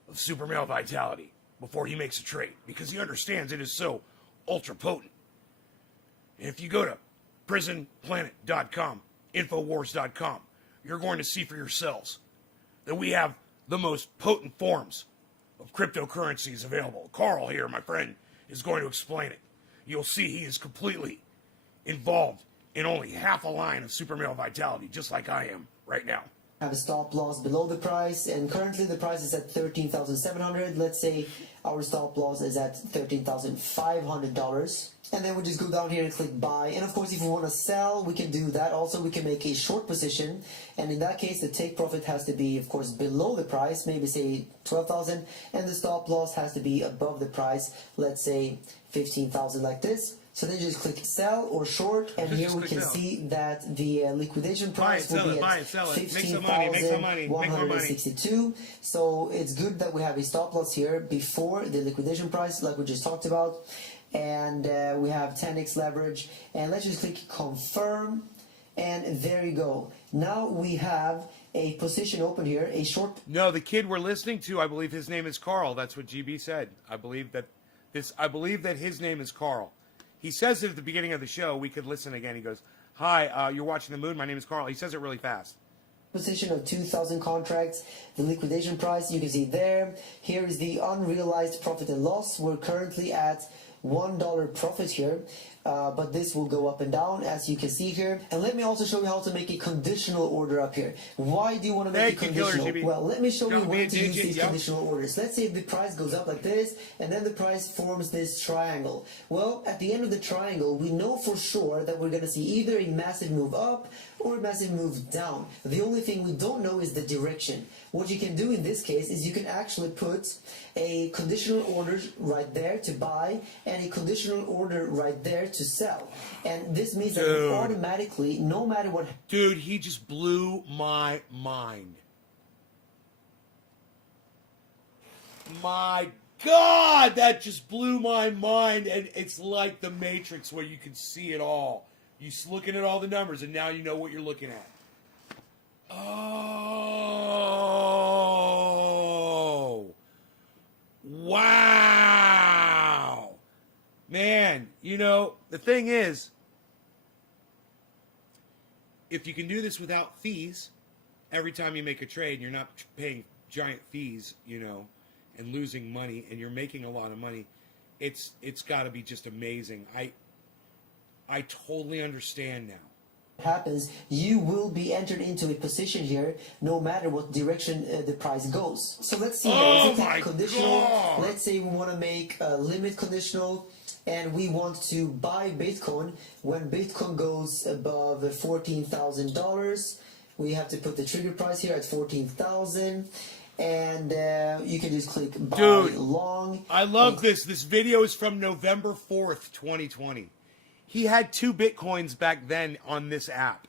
of super male vitality before he makes a trade because he understands it is so ultra potent. And if you go to prisonplanet.com, infowars.com, you're going to see for yourselves that we have the most potent forms of cryptocurrencies available. Carl here, my friend, is going to explain it. You'll see he is completely involved in only half a line of super male vitality, just like I am right now. Have a stop loss below the price, and currently the price is at $13,700. Let's say our stop loss is at $13,500, and then we just go down here and click buy. And of course, if we want to sell, we can do that. Also, we can make a short position, and in that case, the take profit has to be, of course, below the price, maybe say 12,000, and the stop loss has to be above the price, let's say 15,000, like this. So then you just click sell or short, and here we can see that the liquidation price will be at 15,162. So it's good that we have a stop loss here before the liquidation price, like we just talked about, and we have 10x leverage. And let's just click confirm, and there you go. Now we have a position open here, a short. No, the kid we're listening to, I believe his name is Carl. That's what GB said. I believe that his name is Carl. He says it at the beginning of the show. We could listen again. He goes, hi, you're watching the moon. My name is Carl. He says it really fast. Position of 2,000 contracts. The liquidation price, you can see there. Here is the unrealized profit and loss. We're currently at $1 profit here, but this will go up and down, as you can see here. And let me also show you how to make a conditional order up here. Why do you want to make a conditional? Well, let me show you when to use these conditional orders. Let's say if the price goes up like this, and then the price forms this triangle. Well, at the end of the triangle, we know for sure that we're going to see either a massive move up or a massive move down. The only thing we don't know is the direction. What you can do in this case is you can actually put a conditional order right there to buy and a conditional order right there to sell. And this means that automatically, no matter what... Dude, he just blew my mind. My God, that just blew my mind. And it's like the Matrix where you can see it all. You're looking at all the numbers, and now you know what you're looking at. Oh. Wow. Man, you know, the thing is, if you can do this without fees, every time you make a trade, you're not paying giant fees, you know, and losing money, and you're making a lot of money, it's got to be just amazing. I totally understand now. Happens, you will be entered into a position here no matter what direction the price goes. So let's see here. Conditional. God. Let's say we want to make a limit conditional, and we want to buy Bitcoin when Bitcoin goes above $14,000. We have to put the trigger price here at 14,000. And you can just click buy long. I love this. This video is from November 4th, 2020. He had 2 Bitcoins back then on this app.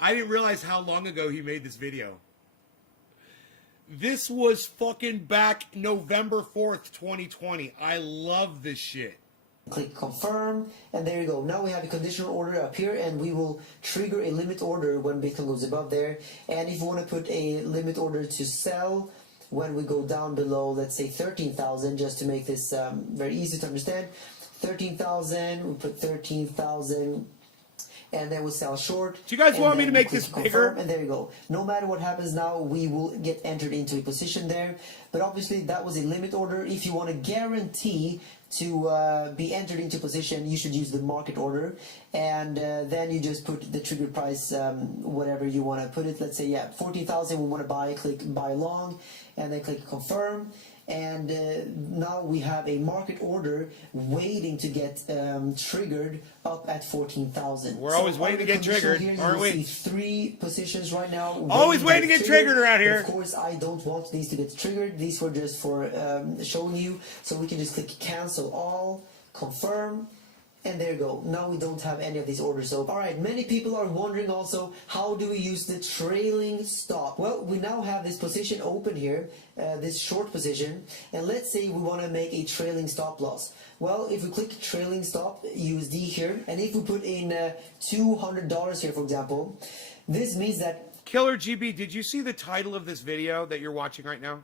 I didn't realize how long ago he made this video. This was fucking back November 4th, 2020. I love this shit. Click confirm, and there you go. Now we have a conditional order up here, and we will trigger a limit order when Bitcoin goes above there. And if you want to put a limit order to sell when we go down below, let's say 13,000, just to make this very easy to understand. 13,000, we put 13,000, and then we sell short. Do you guys want me to make this bigger? And there you go. No matter what happens now, we will get entered into a position there. But obviously, that was a limit order. If you want to guarantee to be entered into position, you should use the market order. And then you just put the trigger price, whatever you want to put it. Let's say, 14,000, we want to buy, click buy long, and then click confirm. And now we have a market order waiting to get triggered up at 14,000. We're always waiting to get triggered, aren't we? See 3 positions right now. Always waiting to get triggered around here. But of course, I don't want these to get triggered. These were just for showing you. So we can just click cancel all, confirm. And there you go. Now we don't have any of these orders open. Alright, many people are wondering also, how do we use the trailing stop? Well, we now have this position open here, this short position, and let's say we want to make a trailing stop loss. Well, if we click trailing stop USD here, and if we put in $200 here, for example, this means that... Killer GB, did you see the title of this video that you're watching right now?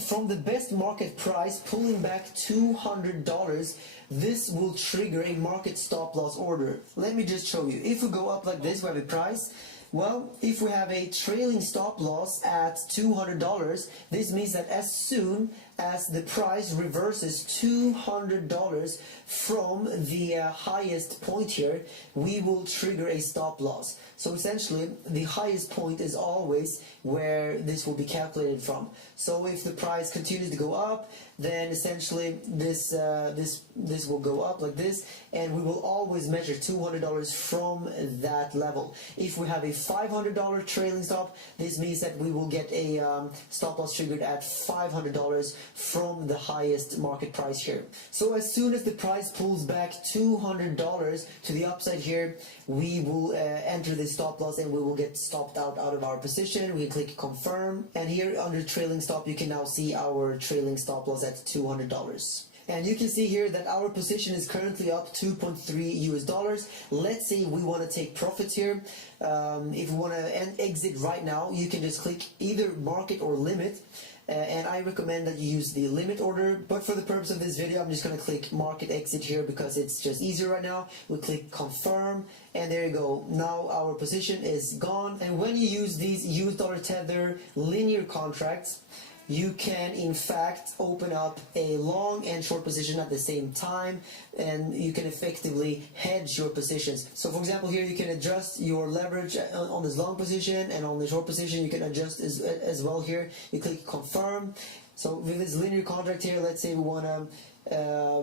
from the best market price pulling back $200, this will trigger a market stop loss order. Let me just show you. If we go up like this, we have a price. Well, if we have a trailing stop loss at $200, this means that as soon as the price reverses $200 from the highest point here, we will trigger a stop loss. So essentially, the highest point is always where this will be calculated from. So if the price continues to go up, then essentially this will go up like this, and we will always measure $200 from that level. If we have a $500 trailing stop, this means that we will get a stop loss triggered at $500 from the highest market price here. So as soon as the price pulls back $200 to the upside here, we will enter the stop loss and we will get stopped out of our position. We click confirm, and here under trailing stop you can now see our trailing stop loss at $200. And you can see here that our position is currently up 2.3 US dollars. Let's say we want to take profits here. If we want to exit right now, you can just click either market or limit. And I recommend that you use the limit order, but for the purpose of this video I'm just going to click market exit here because it's just easier right now. We click confirm, and there you go. Now our position is gone. And when you use these US dollar tether linear contracts, you can in fact open up a long and short position at the same time, and you can effectively hedge your positions. So for example, here you can adjust your leverage on this long position, and on the short position you can adjust as well here. You click confirm. So with this linear contract here, let's say we want to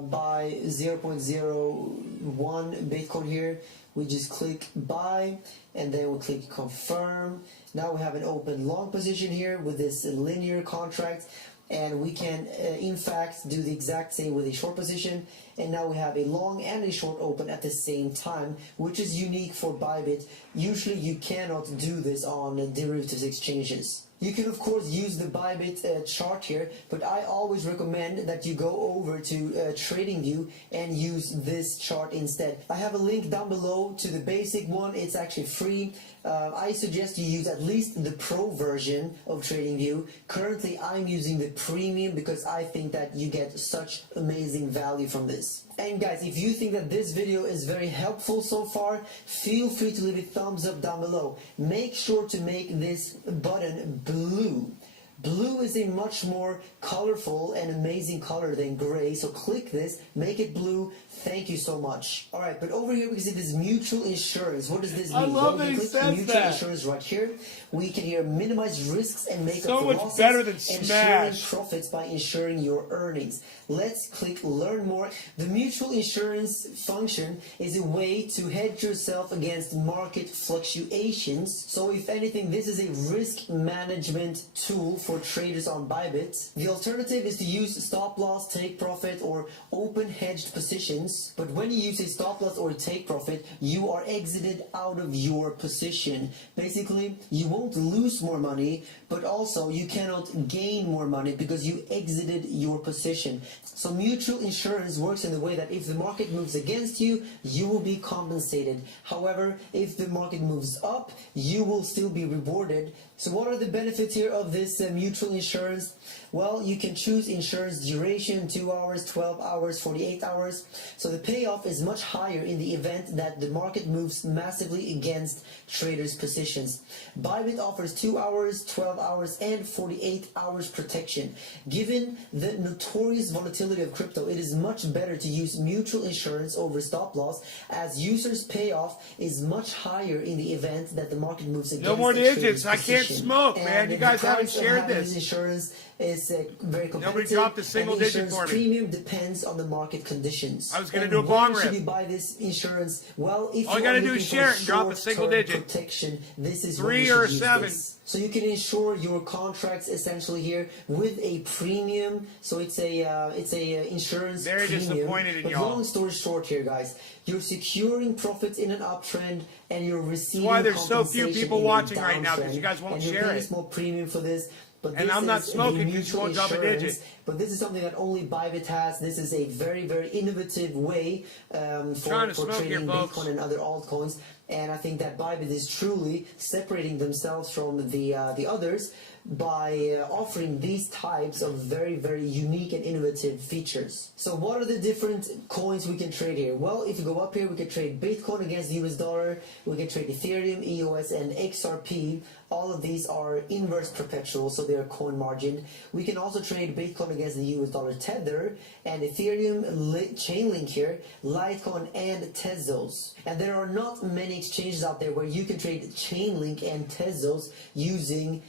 buy 0.01 Bitcoin here. We just click buy, and then we'll click confirm. Now we have an open long position here with this linear contract, and we can in fact do the exact same with a short position. And now we have a long and a short open at the same time, which is unique for Buybit. Usually you cannot do this on derivatives exchanges. You can of course use the Buybit chart here, but I always recommend that you go over to TradingView and use this chart instead. I have a link down below to the basic one. It's actually free. I suggest you use at least the pro version of TradingView. Currently I'm using the premium because I think that you get such amazing value from this. And guys, if you think that this video is very helpful so far, feel free to leave a thumbs up down below. Make sure to make this button blue. Blue is a much more colorful and amazing color than gray, so click this, make it blue. Thank you so much. Alright, but over here we can see this mutual insurance. What does this mean? I love that he click says mutual that. Insurance right here. We can here minimize risks and make So up much losses, better than and Smash. sharing profits by insuring your earnings. Let's click learn more. The mutual insurance function is a way to hedge yourself against market fluctuations. So if anything, this is a risk management tool for traders on Buybit. The alternative is to use stop loss, take profit, or open hedged positions. But when you use a stop loss or a take profit, you are exited out of your position. Basically, you won't lose more money, but also you cannot gain more money because you exited your position. So mutual insurance works in the way that if the market moves against you, you will be compensated. However, if the market moves up, you will still be rewarded. So what are the benefits here of this mutual insurance? Well, you can choose insurance duration, 2 hours, 12 hours, 48 hours. So the payoff is much higher in the event that the market moves massively against traders' positions. Buybit offers 2 hours, 12 hours, and 48 hours protection. Given the notorious volatility of crypto, it is much better to use mutual insurance over stop loss, as users' payoff is much higher in the event that the market moves against No more a trader's digits. I can't position. smoke, man. And You the guys haven't price of shared having this. Insurance is very competitive. Nobody dropped a single and the digit insurance for me. premium depends on the market conditions. I was gonna And do a bong why should rip. you buy this insurance? Well, if All you are gotta do looking is for share it and drop a single short-term digit. protection, this is 3 when you or should use 7. this. So you can insure your contracts essentially here with a premium. So it's a insurance Very premium. disappointed in But y'all. long story short here, guys, you're securing profits in an uptrend and you're receiving why there's so few compensation people in a watching right now, 'cause downtrend, you guys won't and you're share paying it. a small premium for this. But And this I'm not is a smoking 'cause you mutual won't drop a insurance, digit. but this is something that only Buybit has. This is a very, very innovative way Trying for to smoke here, trading folks. Bitcoin and other altcoins. And I think that Buybit is truly separating themselves from the others by offering these types of very, very unique and innovative features. So what are the different coins we can trade here? Well, if you go up here, we can trade Bitcoin against the US dollar, we can trade Ethereum, EOS, and XRP. All of these are inverse perpetual, so they are coin margin. We can also trade Bitcoin against the US dollar Tether, and Ethereum, Chainlink here, Litecoin, and Tezos. And there are not many exchanges out there where you can trade Chainlink and Tezos using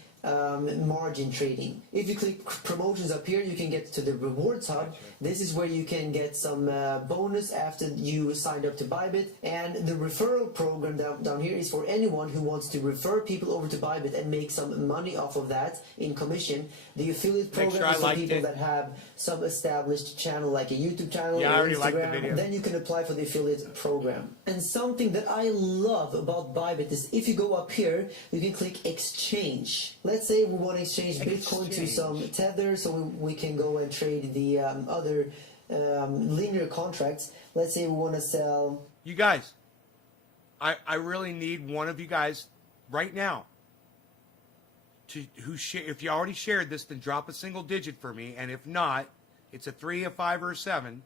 margin trading. If you click promotions up here, you can get to the rewards hub. This is where you can get some bonus after you signed up to Buybit, and the referral program down here is for anyone who wants to refer people over to Buybit and make some money off of that in commission. The affiliate program is for people that have some established channel like a YouTube channel or Instagram. Then you can apply for the affiliate program. And something that I love about Buybit is if you go up here, you can click exchange. Let's say we want to exchange Bitcoin to some Tether, so we can go and trade the other linear contracts. Let's say we want to sell. You guys, I really need one of you guys right now if you already shared this, then drop a single digit for me, and if not, it's a 3, a 5, or a 7.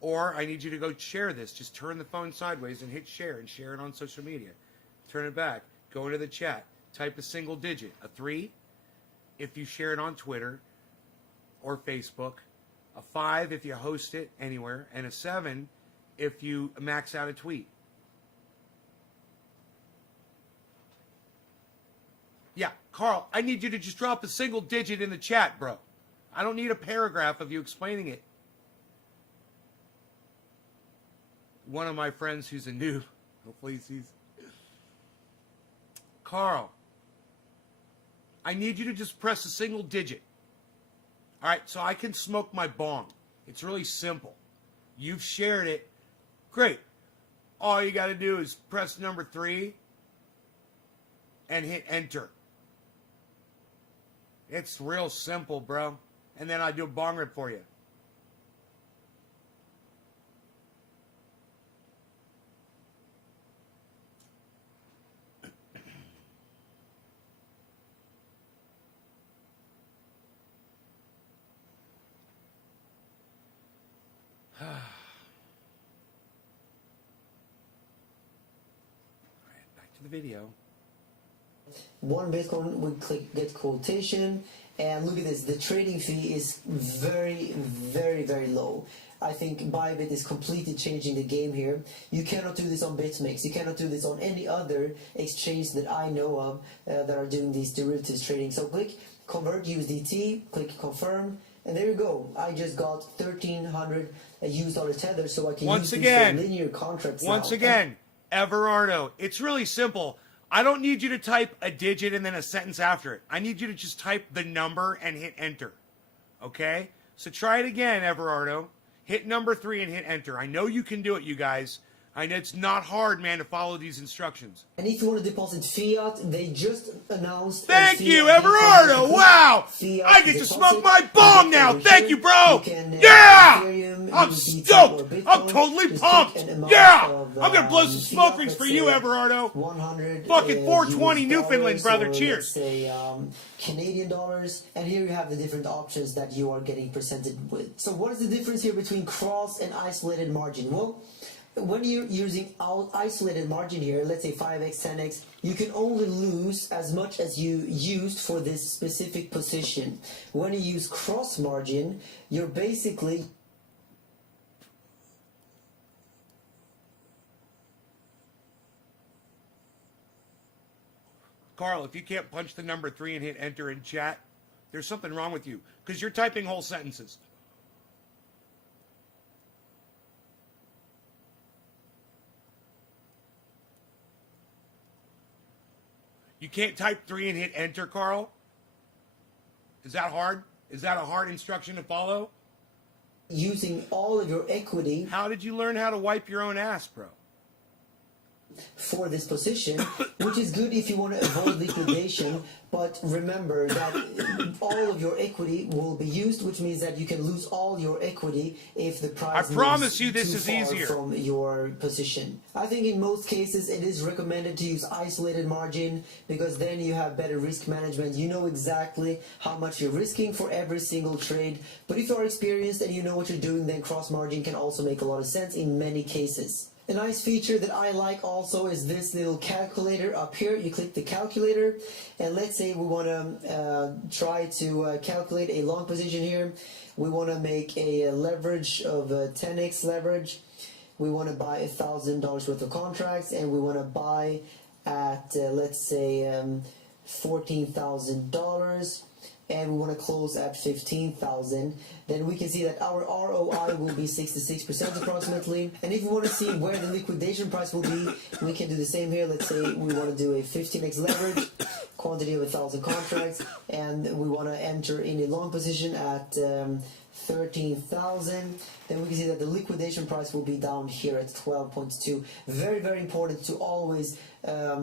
Or I need you to go share this. Just turn the phone sideways and hit share and share it on social media. Turn it back. Go into the chat. Type a single digit. A 3 if you share it on Twitter or Facebook. A 5 if you host it anywhere. And a 7 if you max out a tweet. Yeah, Carl, I need you to just drop a single digit in the chat, bro. I don't need a paragraph of you explaining it. One of my friends who's a noob, hopefully he sees. Carl, I need you to just press a single digit. All right, so I can smoke my bong. It's really simple. You've shared it. Great. All you got to do is press number 3 and hit enter. It's real simple, bro. And then I do a bong rip for you. Back to the video. One Bitcoin, we click get quotation, and look at this, the trading fee is very, very, very low. I think Buybit is completely changing the game here. You cannot do this on BitMEX. You cannot do this on any other exchange that I know of that are doing these derivatives trading. So click convert USDT, click confirm, and there you go. I just got 1,300 US dollar Tether, so I can use these linear contracts Once now. again, Everardo, it's really simple. I don't need you to type a digit and then a sentence after it. I need you to just type the number and hit enter. Okay? So try it again, Everardo. Hit number 3 and hit enter. I know you can do it, you guys. I know it's not hard, man, to follow these instructions. And if you want to deposit fiat, they just announced... Thank you, Everardo! Wow! I get to smoke my bong now! Thank you, bro! Yeah! I'm stoked! I'm totally pumped! Yeah! I'm gonna blow some smoke rings for you, Everardo! 100 fucking 420 Newfoundland, brother. or, Cheers! Let's say, Canadian dollars, and here you have the different options that you are getting presented with. So what is the difference here between cross and isolated margin? Well, when you're using isolated margin here, let's say 5x, 10x, you can only lose as much as you used for this specific position. When you use cross margin, you're basically... Carl, if you can't punch the number 3 and hit enter in chat, there's something wrong with you, because you're typing whole sentences. You can't type 3 and hit enter, Carl? Is that hard? Is that a hard instruction to follow? Using all of your equity... How did you learn how to wipe your own ass, bro? for this position, which is good if you want to avoid liquidation. But remember that all of your equity will be used, which means that you can lose all your equity if the price I promise moves you this too is far easier. from your position. I think in most cases it is recommended to use isolated margin, because then you have better risk management. You know exactly how much you're risking for every single trade. But if you're experienced and you know what you're doing, then cross margin can also make a lot of sense in many cases. A nice feature that I like also is this little calculator up here. You click the calculator, and let's say we want to try to calculate a long position here. We want to make a leverage of 10x leverage. We want to buy $1,000 worth of contracts, and we want to buy at let's say $14,000. And we want to close at 15,000, then we can see that our ROI will be 66% approximately. And if we want to see where the liquidation price will be, we can do the same here. Let's say we want to do a 15x leverage, quantity of 1,000 contracts, and we want to enter in a long position at 13,000. Then we can see that the liquidation price will be down here at 12.2. Very, very important to always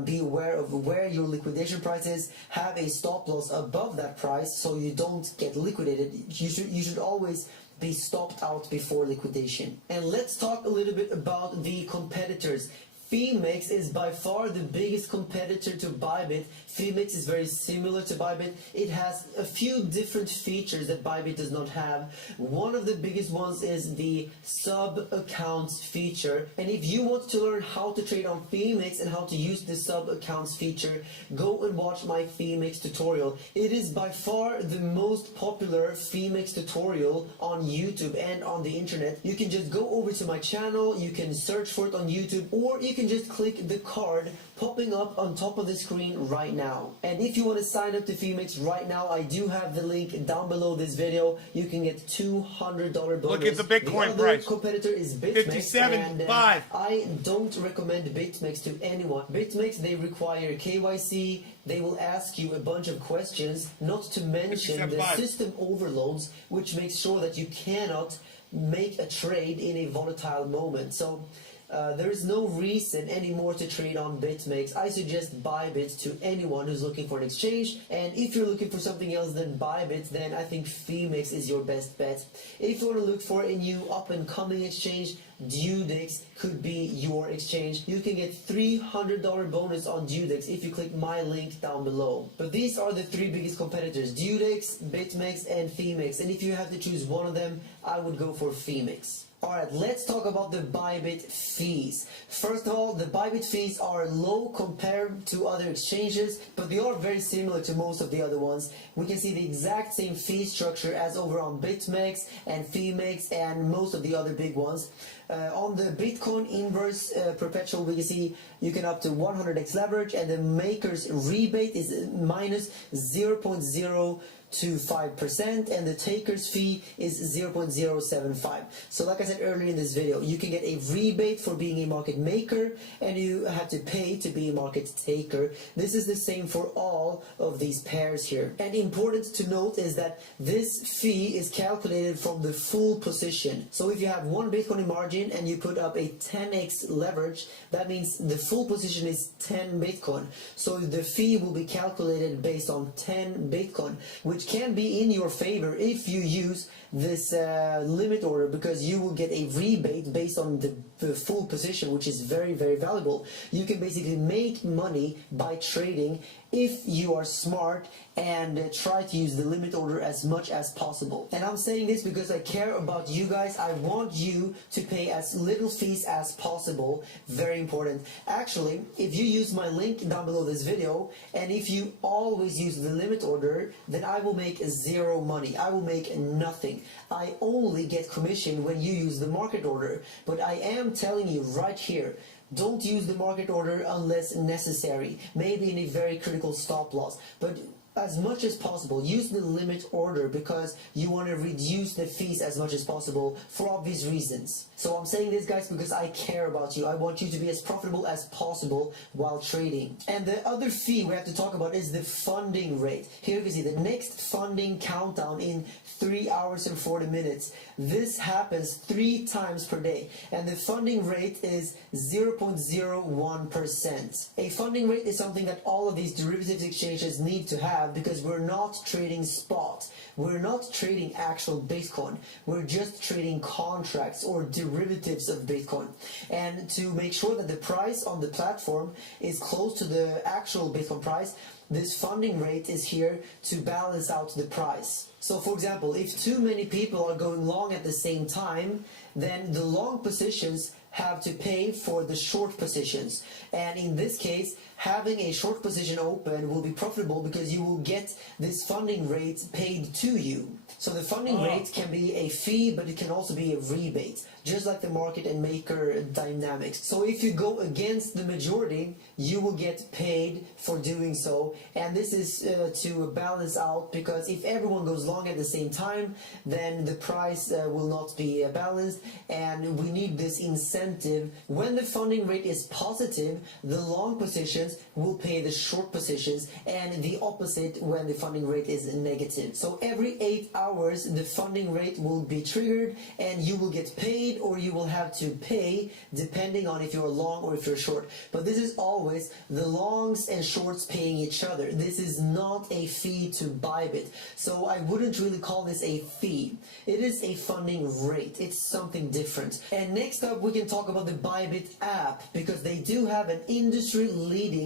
be aware of where your liquidation price is. Have a stop loss above that price so you don't get liquidated. You should always be stopped out before liquidation. And let's talk a little bit about the competitors. Phoenix is by far the biggest competitor to Buybit. Phoenix is very similar to Buybit. It has a few different features that Buybit does not have. One of the biggest ones is the sub-accounts feature. And if you want to learn how to trade on Phoenix and how to use the sub-accounts feature, go and watch my Phoenix tutorial. It is by far the most popular Phoenix tutorial on YouTube and on the internet. You can just go over to my channel, you can search for it on YouTube, or you can just click the card popping up on top of the screen right now. And if you want to sign up to Phoenix right now, I do have the link down below this video. You can get $200 bonus. Look at the Bitcoin other price. competitor is BitMEX. 57.5. I don't recommend BitMEX to anyone. BitMEX, they require KYC. They will ask you a bunch of questions, not to mention the 57.5. system overloads, which makes sure that you cannot make a trade in a volatile moment. So there is no reason anymore to trade on BitMEX. I suggest Buybit to anyone who's looking for an exchange. And if you're looking for something else than Buybit, then I think Phoenix is your best bet. If you want to look for a new up-and-coming exchange, Dudex could be your exchange. You can get $300 bonus on Dudex if you click my link down below. But these are the three biggest competitors: Dudex, BitMEX, and Phoenix. And if you have to choose one of them, I would go for Phoenix. Alright, let's talk about the Buybit fees. First of all, the Buybit fees are low compared to other exchanges, but they are very similar to most of the other ones. We can see the exact same fee structure as over on BitMEX and Phoenix and most of the other big ones. On the Bitcoin inverse perpetual, we can see you can up to 100x leverage, and the maker's rebate is minus 0.025%, and the taker's fee is 0.075. So like I said earlier in this video, you can get a rebate for being a market maker, and you have to pay to be a market taker. This is the same for all of these pairs here. And important to note is that this fee is calculated from the full position. So if you have one Bitcoin in margin and you put up a 10x leverage, that means the full position is 10 Bitcoin. So the fee will be calculated based on 10 Bitcoin, which can be in your favor if you use this limit order, because you will get a rebate based on the full position, which is very, very valuable. You can basically make money by trading if you are smart and try to use the limit order as much as possible. And I'm saying this because I care about you guys. I want you to pay as little fees as possible. Very important. Actually, if you use my link down below this video, and if you always use the limit order, then I will make zero money. I will make nothing. I only get commission when you use the market order. But I am telling you right here, don't use the market order unless necessary, maybe in a very critical stop loss. But as much as possible. Use the limit order because you want to reduce the fees as much as possible for obvious reasons. So I'm saying this, guys, because I care about you. I want you to be as profitable as possible while trading. And the other fee we have to talk about is the funding rate. Here you can see the next funding countdown in 3 hours and 40 minutes. This happens 3 times per day, and the funding rate is 0.01%. A funding rate is something that all of these derivatives exchanges need to have because we're not trading spot. We're not trading actual Bitcoin. We're just trading contracts or derivatives of Bitcoin. And to make sure that the price on the platform is close to the actual Bitcoin price, this funding rate is here to balance out the price. So for example, if too many people are going long at the same time, then the long positions have to pay for the short positions. And in this case, having a short position open will be profitable because you will get this funding rate paid to you. So the funding rate can be a fee, but it can also be a rebate, just like the market and maker dynamics. So if you go against the majority, you will get paid for doing so. And this is to balance out, because if everyone goes long at the same time, then the price will not be balanced, and we need this incentive. When the funding rate is positive, the long positions will pay the short positions, and the opposite when the funding rate is negative. So every 8 hours the funding rate will be triggered, and you will get paid or you will have to pay depending on if you're long or if you're short. But this is always the longs and shorts paying each other. This is not a fee to Buybit, so I wouldn't really call this a fee. It is a funding rate. It's something different. And next up we can talk about the Buybit app, because they do have an industry leading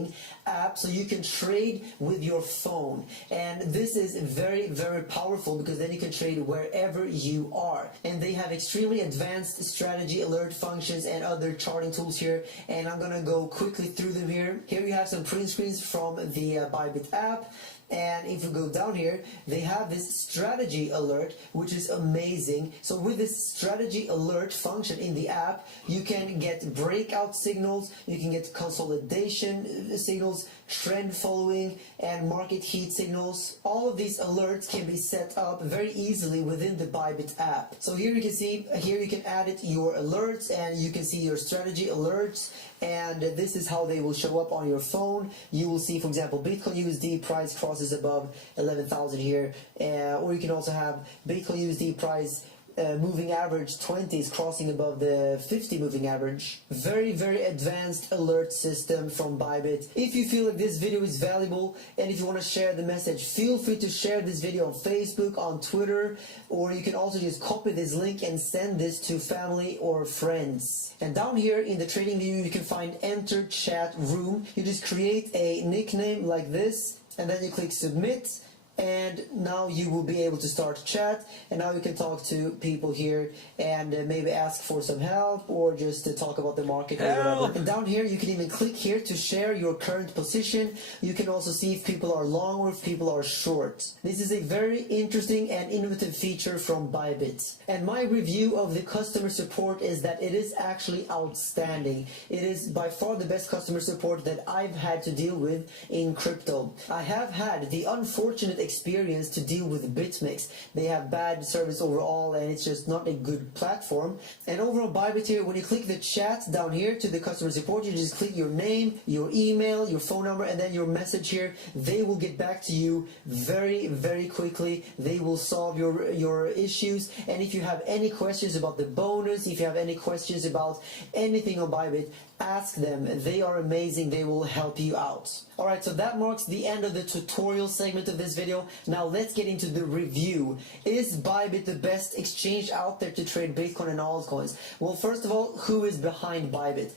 app so you can trade with your phone. And this is very, very powerful because then you can trade wherever you are. And they have extremely advanced strategy alert functions and other charting tools here, and I'm gonna go quickly through them here. Here you have some print screens from the Buybit app. And if you go down here, they have this strategy alert, which is amazing. So with this strategy alert function in the app, you can get breakout signals, you can get consolidation signals, trend following, and market heat signals. All of these alerts can be set up very easily within the Buybit app. So here you can see, here you can add it your alerts, and you can see your strategy alerts, and this is how they will show up on your phone. You will see, for example, Bitcoin USD price crosses above 11,000 here, or you can also have Bitcoin USD price moving average 20 is crossing above the 50 moving average. Very, very advanced alert system from Buybit. If you feel like this video is valuable, and if you want to share the message, feel free to share this video on Facebook, on Twitter, or you can also just copy this link and send this to family or friends. And down here in the trading view, you can find enter chat room. You just create a nickname like this, and then you click submit, and now you will be able to start chat, and now you can talk to people here and maybe ask for some help or just to talk about the market or whatever. And down here you can even click here to share your current position. You can also see if people are long or if people are short. This is a very interesting and innovative feature from Buybit. And my review of the customer support is that it is actually outstanding. It is by far the best customer support that I've had to deal with in crypto. I have had the unfortunate experience to deal with BitMEX. They have bad service overall, and it's just not a good platform. And over on Buybit here, when you click the chat down here to the customer support, you just click your name, your email, your phone number, and then your message here. They will get back to you very, very quickly. They will solve your issues. And if you have any questions about the bonus, if you have any questions about anything on Buybit, ask them. They are amazing. They will help you out. Alright, so that marks the end of the tutorial segment of this video. Now let's get into the review. Is Buybit the best exchange out there to trade Bitcoin and altcoins? Well, first of all, who is behind Buybit?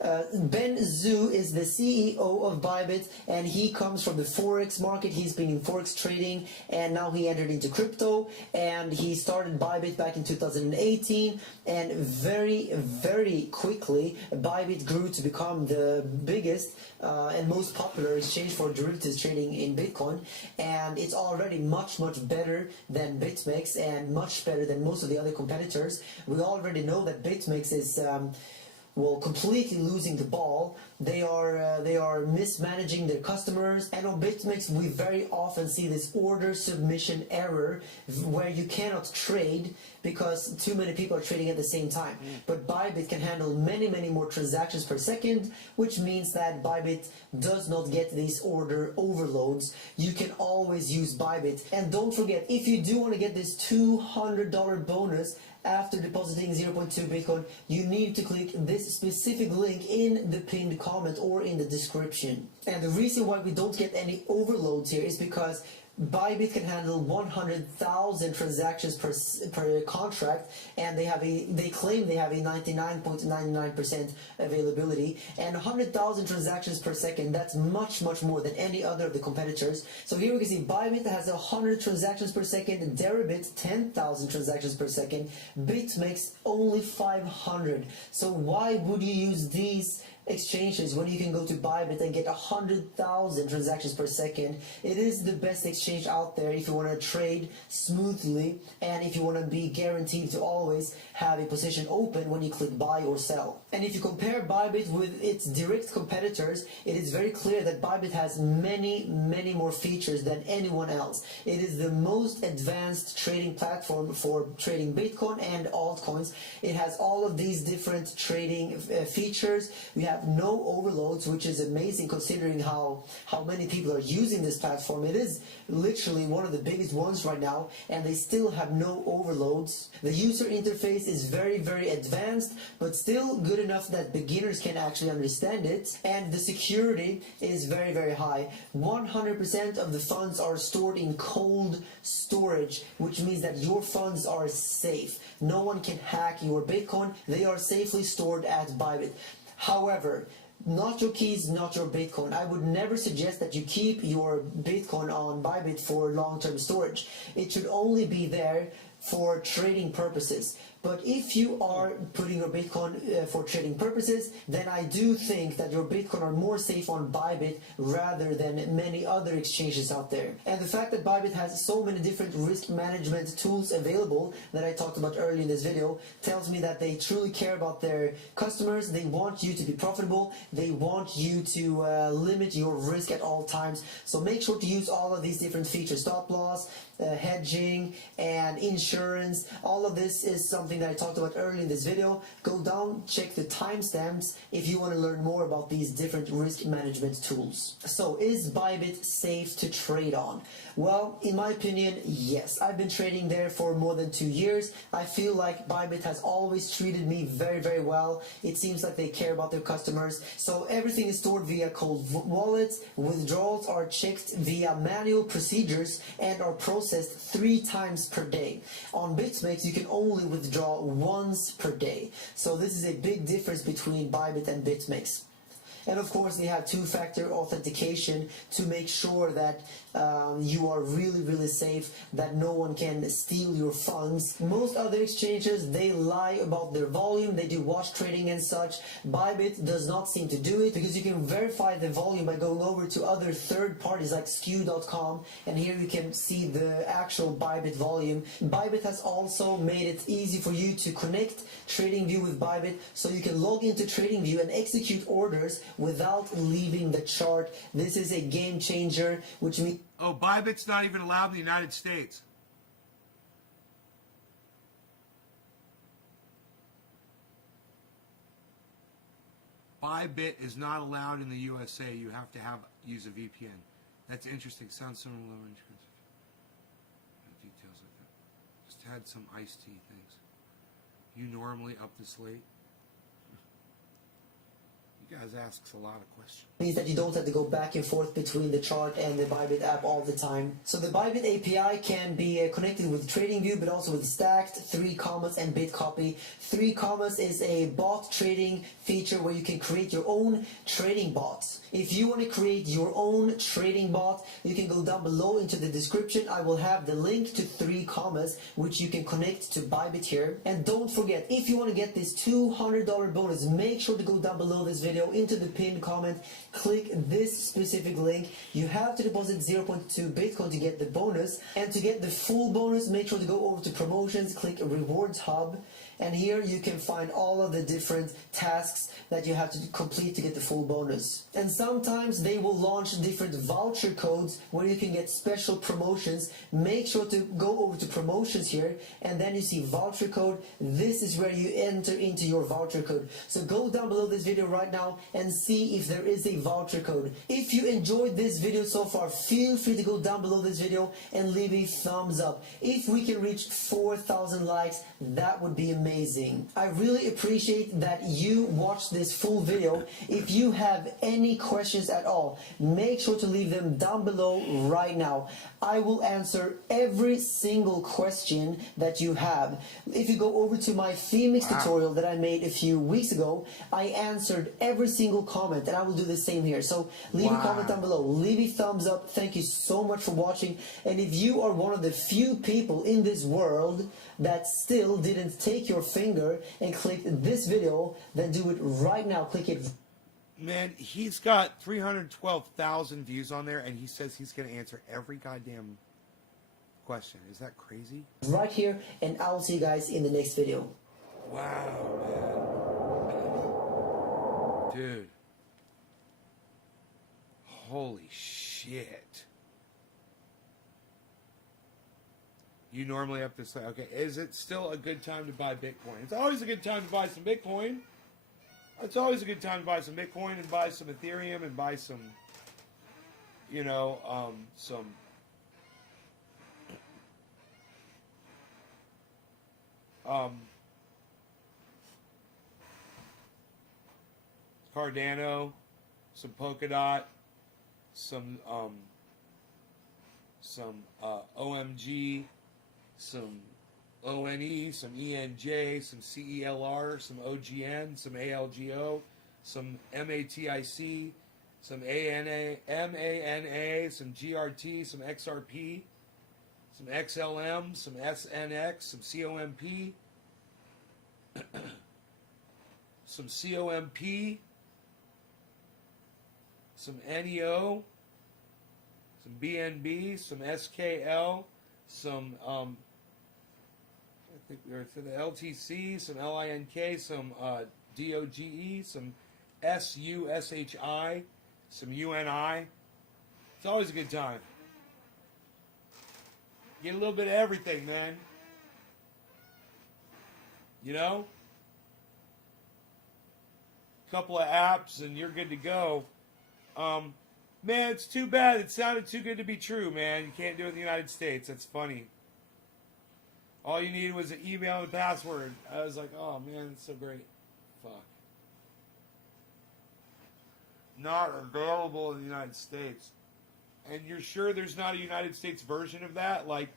Ben Zhu is the CEO of Buybit, and he comes from the Forex market. He's been in Forex trading, and now he entered into crypto, and he started Buybit back in 2018, and very, very quickly Buybit grew to become the biggest and most popular exchange for derivatives trading in Bitcoin, and it's already much, much better than BitMEX and much better than most of the other competitors. We already know that BitMEX is well, completely losing the ball. They are mismanaging their customers, and on BitMEX we very often see this order submission error where you cannot trade because too many people are trading at the same time. But Bybit can handle many more transactions per second, which means that Bybit does not get these order overloads. You can always use Bybit. And don't forget, if you do want to get this $200 bonus after depositing 0.2 Bitcoin, you need to click this specific link in the pinned comment or in the description. And the reason why we don't get any overloads here is because Bybit can handle 100,000 transactions per contract, and they claim they have a 99.99% availability, and 100,000 transactions per second. That's much more than any other of the competitors. So here we can see Bybit has 100 transactions per second, Deribit 10,000 transactions per second, BitMEX only 500. So why would you use these exchanges when you can go to Bybit and get 100,000 transactions per second? It is the best exchange out there if you want to trade smoothly and if you want to be guaranteed to always have a position open when you click buy or sell. And if you compare Bybit with its direct competitors, it is very clear that Bybit has many more features than anyone else. It is the most advanced trading platform for trading Bitcoin and altcoins. It has all of these different trading features. We have no overloads, which is amazing considering how many people are using this platform. It is literally one of the biggest ones right now, and they still have no overloads. The user interface is very advanced, but still good enough that beginners can actually understand it, and the security is very high. 100% of the funds are stored in cold storage, which means that your funds are safe. No one can hack your Bitcoin. They are safely stored at Bybit. However, not your keys, not your Bitcoin. I would never suggest that you keep your Bitcoin on Bybit for long-term storage. It should only be there for trading purposes. But if you are putting your Bitcoin for trading purposes, then I do think that your Bitcoin are more safe on Bybit rather than many other exchanges out there. And the fact that Bybit has so many different risk management tools available that I talked about earlier in this video tells me that they truly care about their customers. They want you to be profitable. They want you to limit your risk at all times. So make sure to use all of these different features: stop loss, hedging, and insurance. All of this is something that I talked about earlier in this video. Go down, check the timestamps if you want to learn more about these different risk management tools. So is Bybit safe to trade on? Well, in my opinion, yes. I've been trading there for more than 2 years. I feel like Bybit has always treated me very well. It seems like they care about their customers. So everything is stored via cold wallets. Withdrawals are checked via manual procedures and are processed 3 times per day. On BitMEX, you can only withdraw once per day. So this is a big difference between Bybit and BitMEX. And of course, they have two-factor authentication to make sure that you are really safe, that no one can steal your funds. Most other exchanges, they lie about their volume, they do wash trading and such. Bybit does not seem to do it, because you can verify the volume by going over to other third parties like skew.com, and here you can see the actual Bybit volume. Bybit has also made it easy for you to connect TradingView with Bybit, so you can log into TradingView and execute orders without leaving the chart. This is a game changer, which means... Oh, Bybit's not even allowed in the United States. Bybit is not allowed in the USA. You have to use a VPN. That's interesting. Sounds similar to low insurance. Details like that. Just had some iced tea things. You normally up this late? You guys asks a lot of questions. Means that you don't have to go back and forth between the chart and the Bybit app all the time. So the Bybit API can be connected with TradingView, but also with Stacked, 3 Commas, and BitCopy. 3 Commas is a bot trading feature where you can create your own trading bots. If you want to create your own trading bot, you can go down below into the description. I will have the link to 3 Commas, which you can connect to Bybit here. And don't forget, if you want to get this $200 bonus, make sure to go down below this video into the pinned comment, click this specific link. You have to deposit 0.2 Bitcoin to get the bonus, and to get the full bonus, make sure to go over to promotions, click Rewards Hub, And here you can find all of the different tasks that you have to complete to get the full bonus. And sometimes they will launch different voucher codes where you can get special promotions. Make sure to go over to promotions here, and then you see voucher code. This is where you enter into your voucher code. So go down below this video right now and see if there is a voucher code. If you enjoyed this video so far, feel free to go down below this video and leave a thumbs up. If we can reach 4,000 likes, that would be amazing. I really appreciate that you watched this full video. If you have any questions at all, make sure to leave them down below right now. I will answer every single question that you have. If you go over to my Phoenix tutorial that I made a few weeks ago, I answered every single comment, and I will do the same here. So leave a comment down below, leave a thumbs up. Thank you so much for watching. And if you are one of the few people in this world that still didn't take your finger and click this video, then do it right now. Click it. Man, he's got 312,000 views on there, and he says he's going to answer every goddamn question. Is that crazy? Right here, and I will see you guys in the next video. Wow, man. Dude. Holy shit. You normally have to say, okay, is it still a good time to buy Bitcoin? It's always a good time to buy some Bitcoin. It's always a good time to buy some Bitcoin and buy some Ethereum and buy some, you know, some Cardano, some Polkadot, some OMG, some ONE, some ENJ, some CELR, some OGN, some ALGO, some MATIC, some MANA, some GRT, some XRP, some XLM, some SNX, some COMP, some COMP, some NEO, some BNB, some SKL, some I think we're to the LTC, some LINK, some DOGE, some SUSHI, some UNI. It's always a good time. Get a little bit of everything, man. You know? A couple of apps and you're good to go. Man, it's too bad. It sounded too good to be true, man. You can't do it in the United States. That's funny. All you needed was an email and a password. I was like, oh, man, it's so great. Fuck. Not available in the United States. And you're sure there's not a United States version of that, like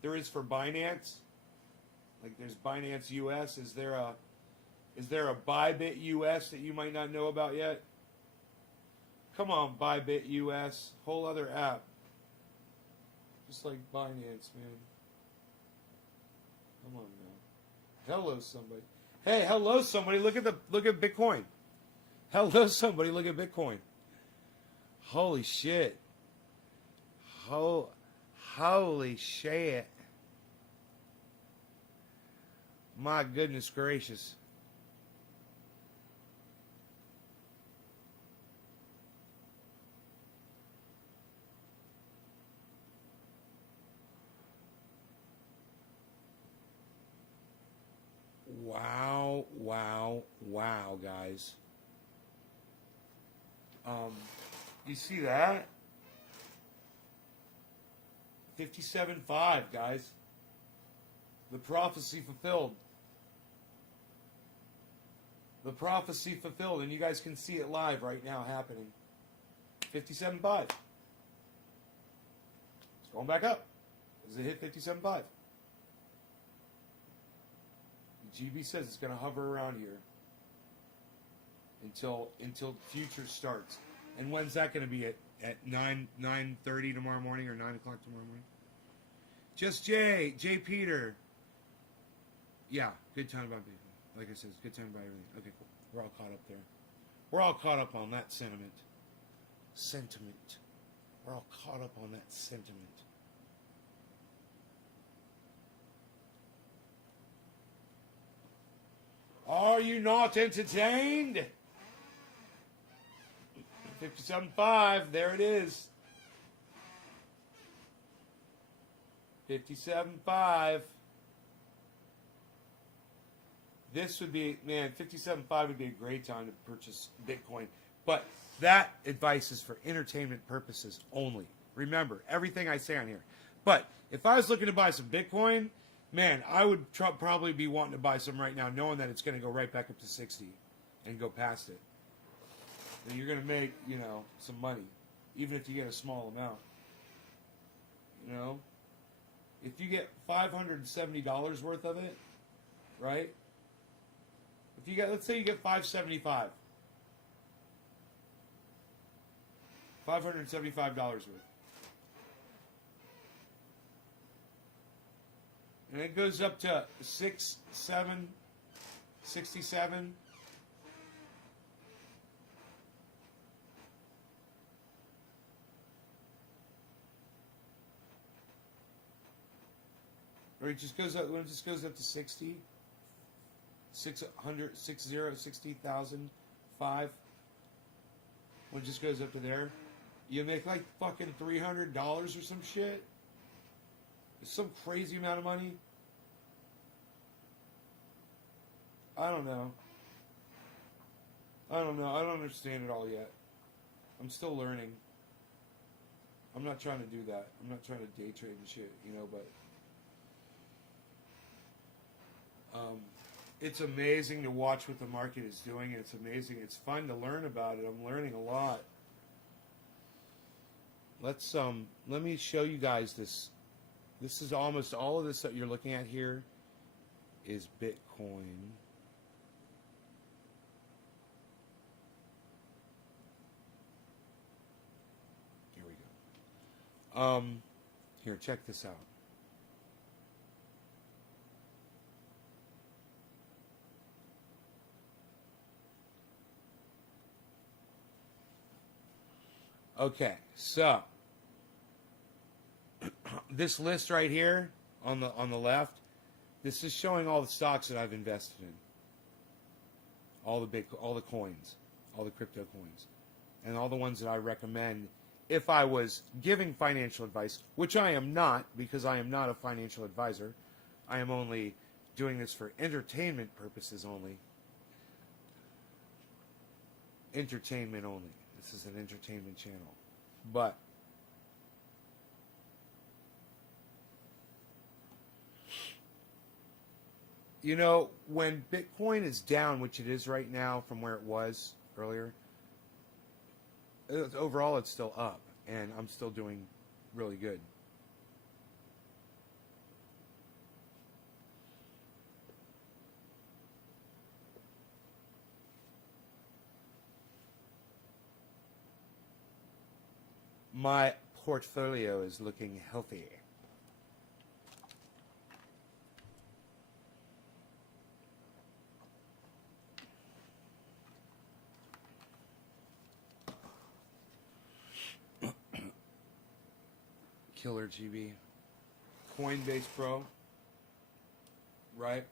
there is for Binance? Like there's Binance US. Is there a Buybit US that you might not know about yet? Come on, Buybit US. Whole other app. Just like Binance, man. Come on, man. Hello, somebody. Hey, hello, somebody. Look at Bitcoin. Hello, somebody. Look at Bitcoin. Holy shit. Holy shit. My goodness gracious. Wow, wow, wow, guys. You see that? 57.5, guys. The prophecy fulfilled. The prophecy fulfilled, and you guys can see it live right now happening. 57.5. It's going back up. Does it hit 57.5? GB says it's going to hover around here until future starts. And when's that going to be? At 9:30 tomorrow morning or 9 o'clock tomorrow morning? Just J Peter. Yeah, good time about people. Like I said, it's good time about everything. Okay, cool. We're all caught up there. We're all caught up on that sentiment. We're all caught up on that sentiment. Are you not entertained? 57.5, there it is. 57.5. This would be, man, 57.5 would be a great time to purchase Bitcoin. But that advice is for entertainment purposes only. Remember, everything I say on here. But if I was looking to buy some Bitcoin, man, I would probably be wanting to buy some right now, knowing that it's going to go right back up to 60 and go past it. And you're going to make, you know, some money, even if you get a small amount. You know? If you get $570 worth of it, right? If you get, let's say you get $575. $575 worth. And it goes up to 67. Or it just goes up, when it just goes up to 60, 60,000, 5. When it just goes up to there, you make like fucking $300 or some shit. It's some crazy amount of money. I don't know. I don't understand it all yet. I'm still learning. I'm not trying to do that. I'm not trying to day trade and shit, you know, but it's amazing to watch what the market is doing. It's amazing. It's fun to learn about it. I'm learning a lot. Let's let me show you guys this. This is almost all of this that you're looking at here is Bitcoin. Here we go. Here, check this out. Okay, so this list right here on the left, this is showing all the stocks that I've invested in, all the coins, all the crypto coins, and all the ones that I recommend if I was giving financial advice, which I am not, because I am not a financial advisor. I am only doing this for entertainment purposes only. Entertainment only. This is an entertainment channel. But you know, when Bitcoin is down, which it is right now from where it was earlier, overall it's still up, and I'm still doing really good. My portfolio is looking healthy. Killer GB. Coinbase Pro. Right?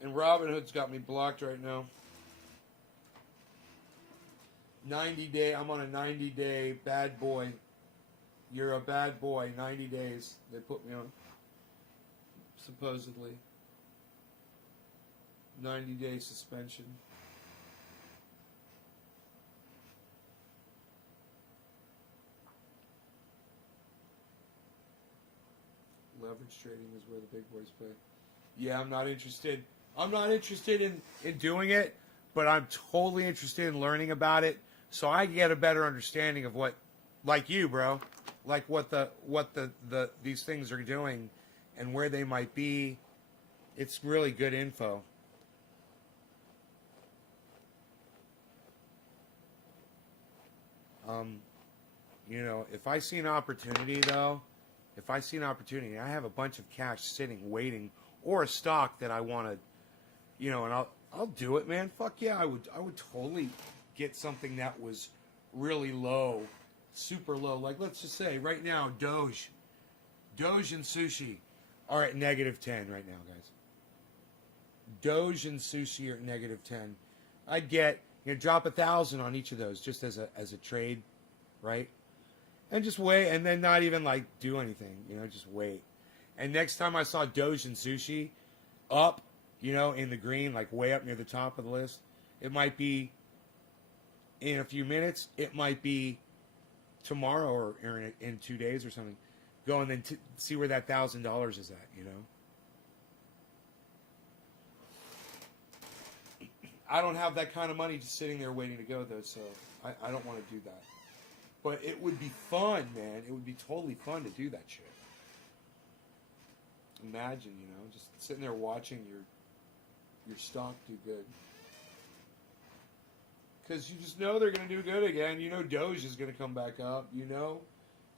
And Robinhood's got me blocked right now. 90-day, I'm on a 90-day bad boy. You're a bad boy, 90 days. They put me on, supposedly. 90-day suspension. Leverage trading is where the big boys play. Yeah, I'm not interested. I'm not interested in doing it, but I'm totally interested in learning about it, so I get a better understanding of what, like you, bro, like what these things are doing and where they might be. It's really good info. You know, if I see an opportunity, though, if I see an opportunity, I have a bunch of cash sitting, waiting, or a stock that I want to, you know, and I'll do it, man. Fuck yeah, I would totally get something that was really low, super low. Like, let's just say right now, Doge and sushi. are at -10 right now, guys. Doge and sushi are at -10. I'd get, drop 1,000 on each of those just as a trade, right? And just wait, and then not even like do anything, just wait. And next time I saw Doge and sushi up, in the green, like way up near the top of the list, it might be in a few minutes. It might be tomorrow or in 2 days or something. Go and then see where that $1,000 is at, I don't have that kind of money just sitting there waiting to go, though, so I don't want to do that. But it would be fun, man. It would be totally fun to do that shit. Imagine, just sitting there watching your stock do good. Because you just know they're going to do good again. Doge is going to come back up.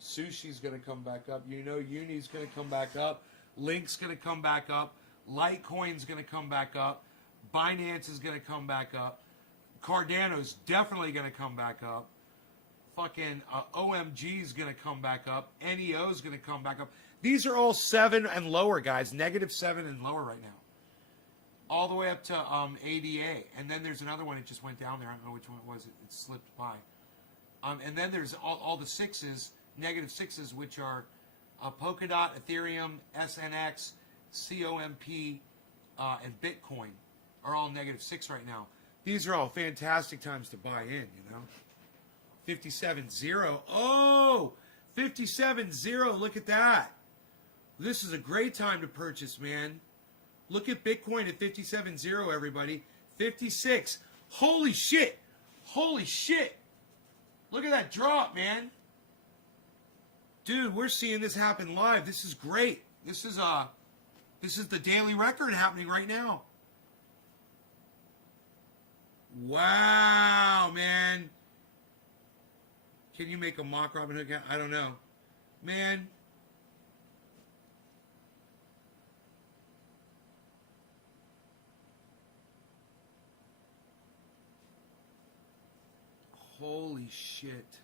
Sushi's going to come back up. Uni's going to come back up. Link's going to come back up. Litecoin's going to come back up. Binance is going to come back up. Cardano's definitely going to come back up. Fucking OMG's going to come back up. NEO's going to come back up. These are all 7 and lower, guys. -7 and lower right now. All the way up to ADA. And then there's another one. It just went down there. I don't know which one it was. It slipped by. And then there's all the sixes, -6s, which are Polkadot, Ethereum, SNX, COMP, and Bitcoin are all -6 right now. These are all fantastic times to buy in, 57.0. Oh, 57.0. Look at that. This is a great time to purchase, man. Look at Bitcoin at 57.0, everybody. 56. Holy shit. Holy shit. Look at that drop, man. Dude, we're seeing this happen live. This is great. This is the daily record happening right now. Wow, man. Can you make a mock Robinhood account? I don't know. Man. Holy shit.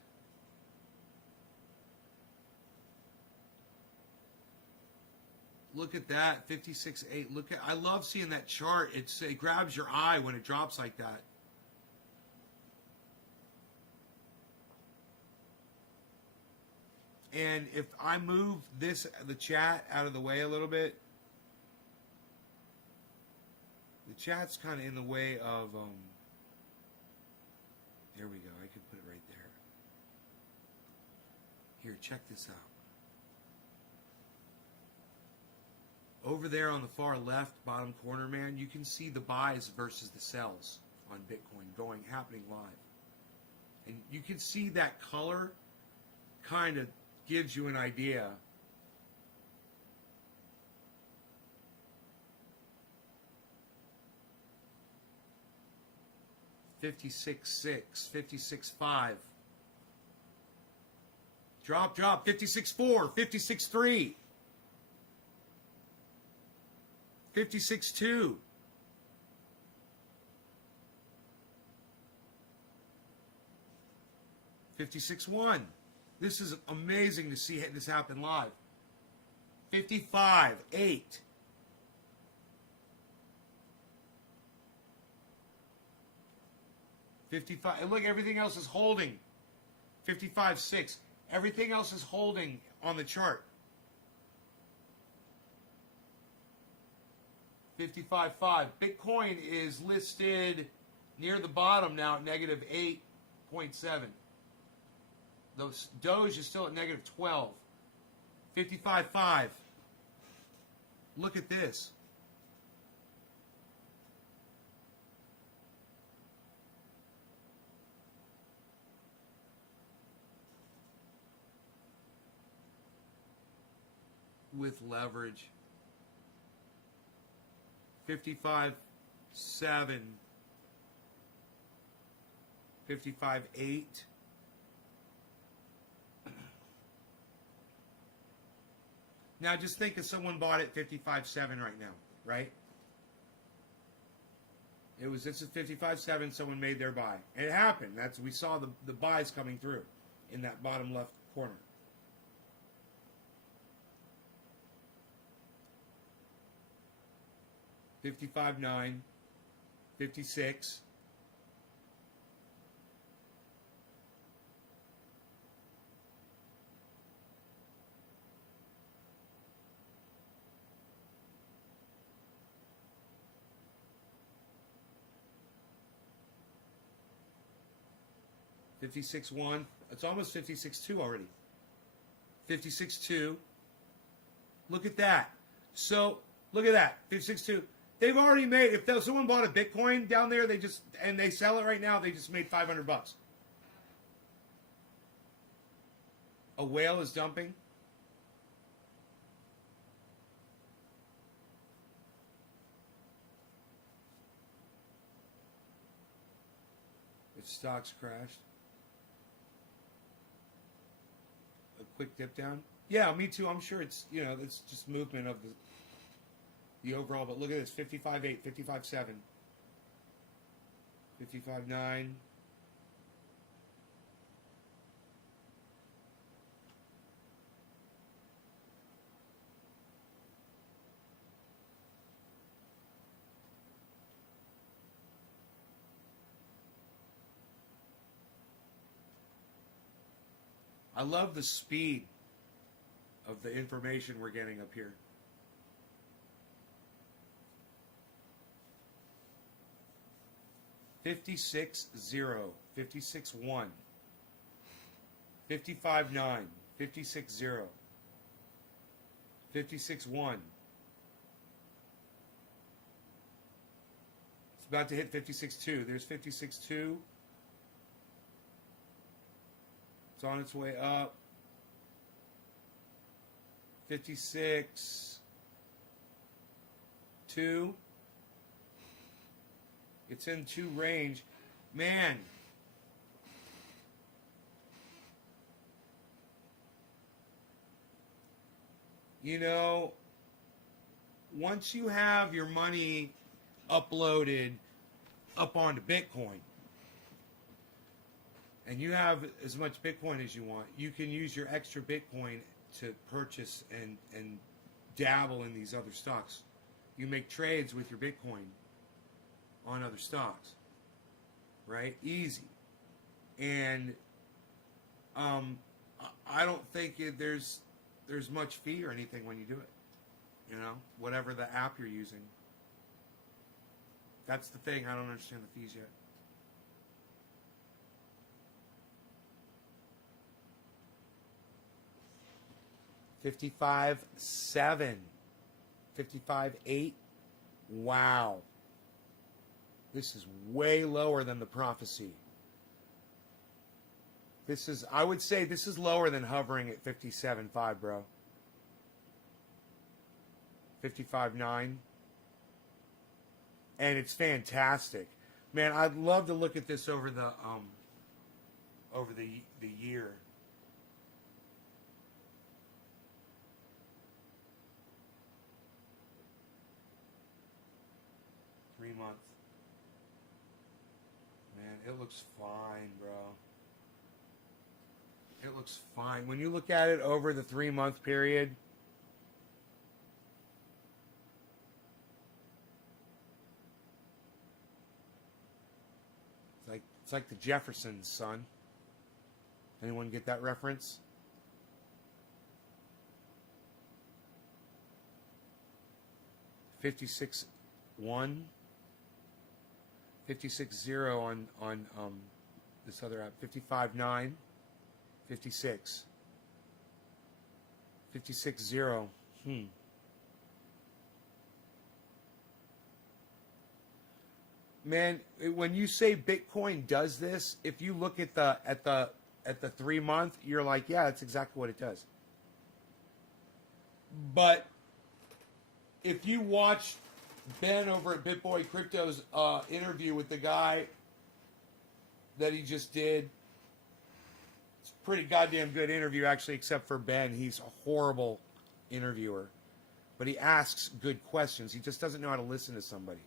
Look at that, 56.8. I love seeing that chart. It grabs your eye when it drops like that. And if I move the chat out of the way a little bit, the chat's kind of in the way of, there we go. I could put it right there. Here, check this out. Over there on the far left, bottom corner, man, you can see the buys versus the sells on Bitcoin happening live. And you can see that color kind of gives you an idea. $56.6, $56.5. Drop, $56.4, $56.3. 56.2. 56.1. This is amazing to see this happen live. 55.8. 55. And look, everything else is holding. 55.6. Everything else is holding on the chart. 55.5. Bitcoin is listed near the bottom now at -8.7. Doge is still at -12. 55.5. Look at this. With leverage. 55.7. 55.8. Now just think if someone bought it 55.7 right now, right? This is 55.7, someone made their buy. And it happened. We saw the buys coming through in that bottom left corner. 55.9, 56. $56.1. It's almost $56.2 already. $56.2. Look at that. So look at that. $56.2. They've already made. If someone bought a Bitcoin down there, and they sell it right now, they just made $500. A whale is dumping. Its stocks crashed. A quick dip down. Yeah, me too. I'm sure it's it's just movement of the overall. But look at this: 55.8, 55.7, 55.9. I love the speed of the information we're getting up here. $56.0, $56.1, $55.9, $56.0, $56.1. It's about to hit $56.2. There's $56.2. It's on its way up. 56.2. It's in 2 range. Man. Once you have your money uploaded up onto Bitcoin, and you have as much Bitcoin as you want, you can use your extra Bitcoin to purchase and dabble in these other stocks. You make trades with your Bitcoin on other stocks, right? Easy. And I don't think there's much fee or anything when you do it. Whatever the app you're using. That's the thing. I don't understand the fees yet. $55.7, $55.8. Wow. This is way lower than the prophecy. I would say this is lower than hovering at 57.5, bro. 55.9. And it's fantastic. Man, I'd love to look at this over the year. Month. Man, it looks fine, bro. It looks fine. When you look at it over the 3-month period, it's like the Jeffersons, son. Anyone get that reference? $56.1. 56.0 on this other app. 55.9, 56. 56.0. Man, when you say Bitcoin does this, if you look at the 3-month, you're like, yeah, that's exactly what it does. But if you watch Ben over at BitBoy Crypto's interview with the guy that he just did, it's a pretty goddamn good interview, actually, except for Ben. He's a horrible interviewer. But he asks good questions. He just doesn't know how to listen to somebody.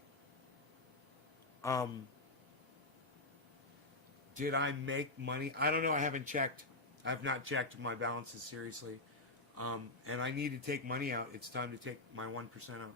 Did I make money? I don't know. I haven't checked. I've not checked my balances seriously. And I need to take money out. It's time to take my 1% out.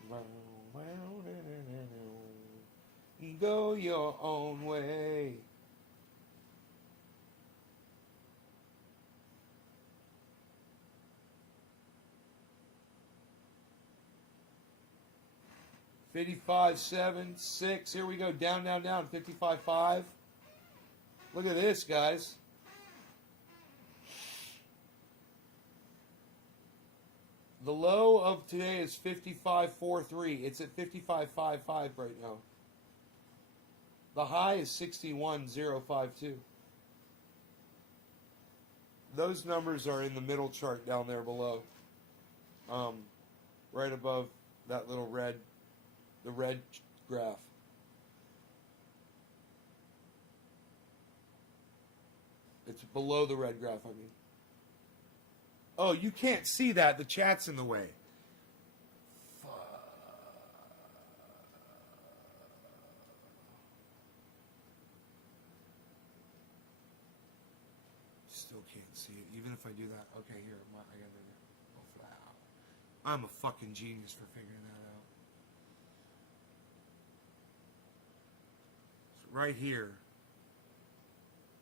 Go your own way. $55.7, here we go, down, down, down, 55.5. Look at this, guys. The low of today is 55.43. It's at 55.55 right now. The high is 61.052. Those numbers are in the middle chart down there below. Right above that little red, the red graph. It's below the red graph, I mean. Oh, you can't see that. The chat's in the way. Still can't see it, even if I do that. Okay, here. I got it. Oh, wow. I'm a fucking genius for figuring that out. So right here.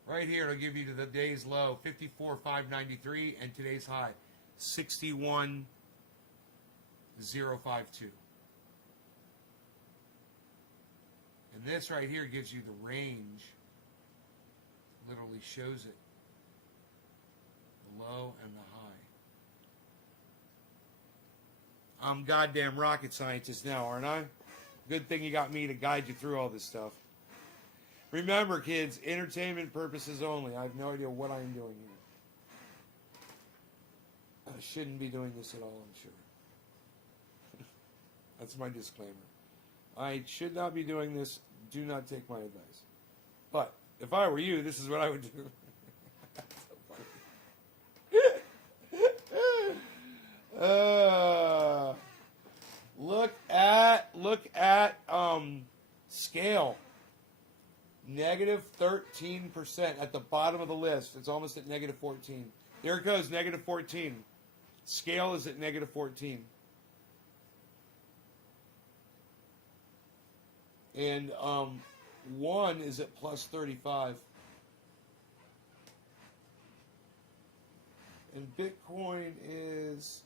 Right here, it'll give you the day's low, 54.593, and today's high, 61.052. And this right here gives you the range, literally shows it, the low and the high. I'm goddamn rocket scientist now, aren't I? Good thing you got me to guide you through all this stuff. Remember, kids, entertainment purposes only. I have no idea what I'm doing here. I shouldn't be doing this at all, I'm sure. That's my disclaimer. I should not be doing this. Do not take my advice. But if I were you, this is what I would do. So look at scale. Negative 13% at the bottom of the list. It's almost at negative 14. There it goes, negative 14. Scale is at negative 14. And 1 is at plus 35. And Bitcoin is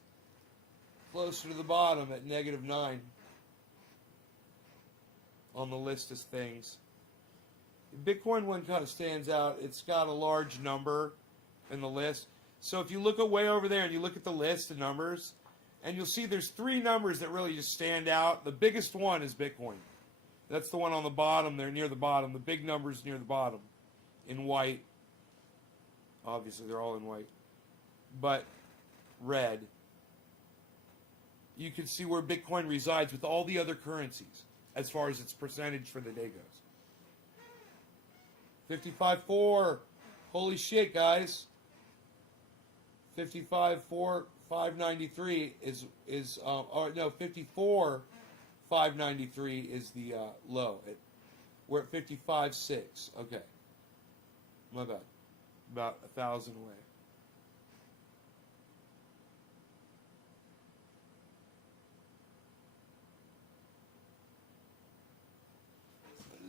closer to the bottom at negative 9 on the list of things. Bitcoin one kind of stands out. It's got a large number in the list. So if you look way over there and you look at the list of numbers, and you'll see there's 3 numbers that really just stand out. The biggest one is Bitcoin. That's the one on the bottom there, near the bottom. The big number's near the bottom in white. Obviously, they're all in white. But red. You can see where Bitcoin resides with all the other currencies as far as its percentage for the day goes. 55.4. Holy shit, guys. 55.4, 593 is 54.593 is the low. We're at 55.6. Okay. My bad. About 1,000 away.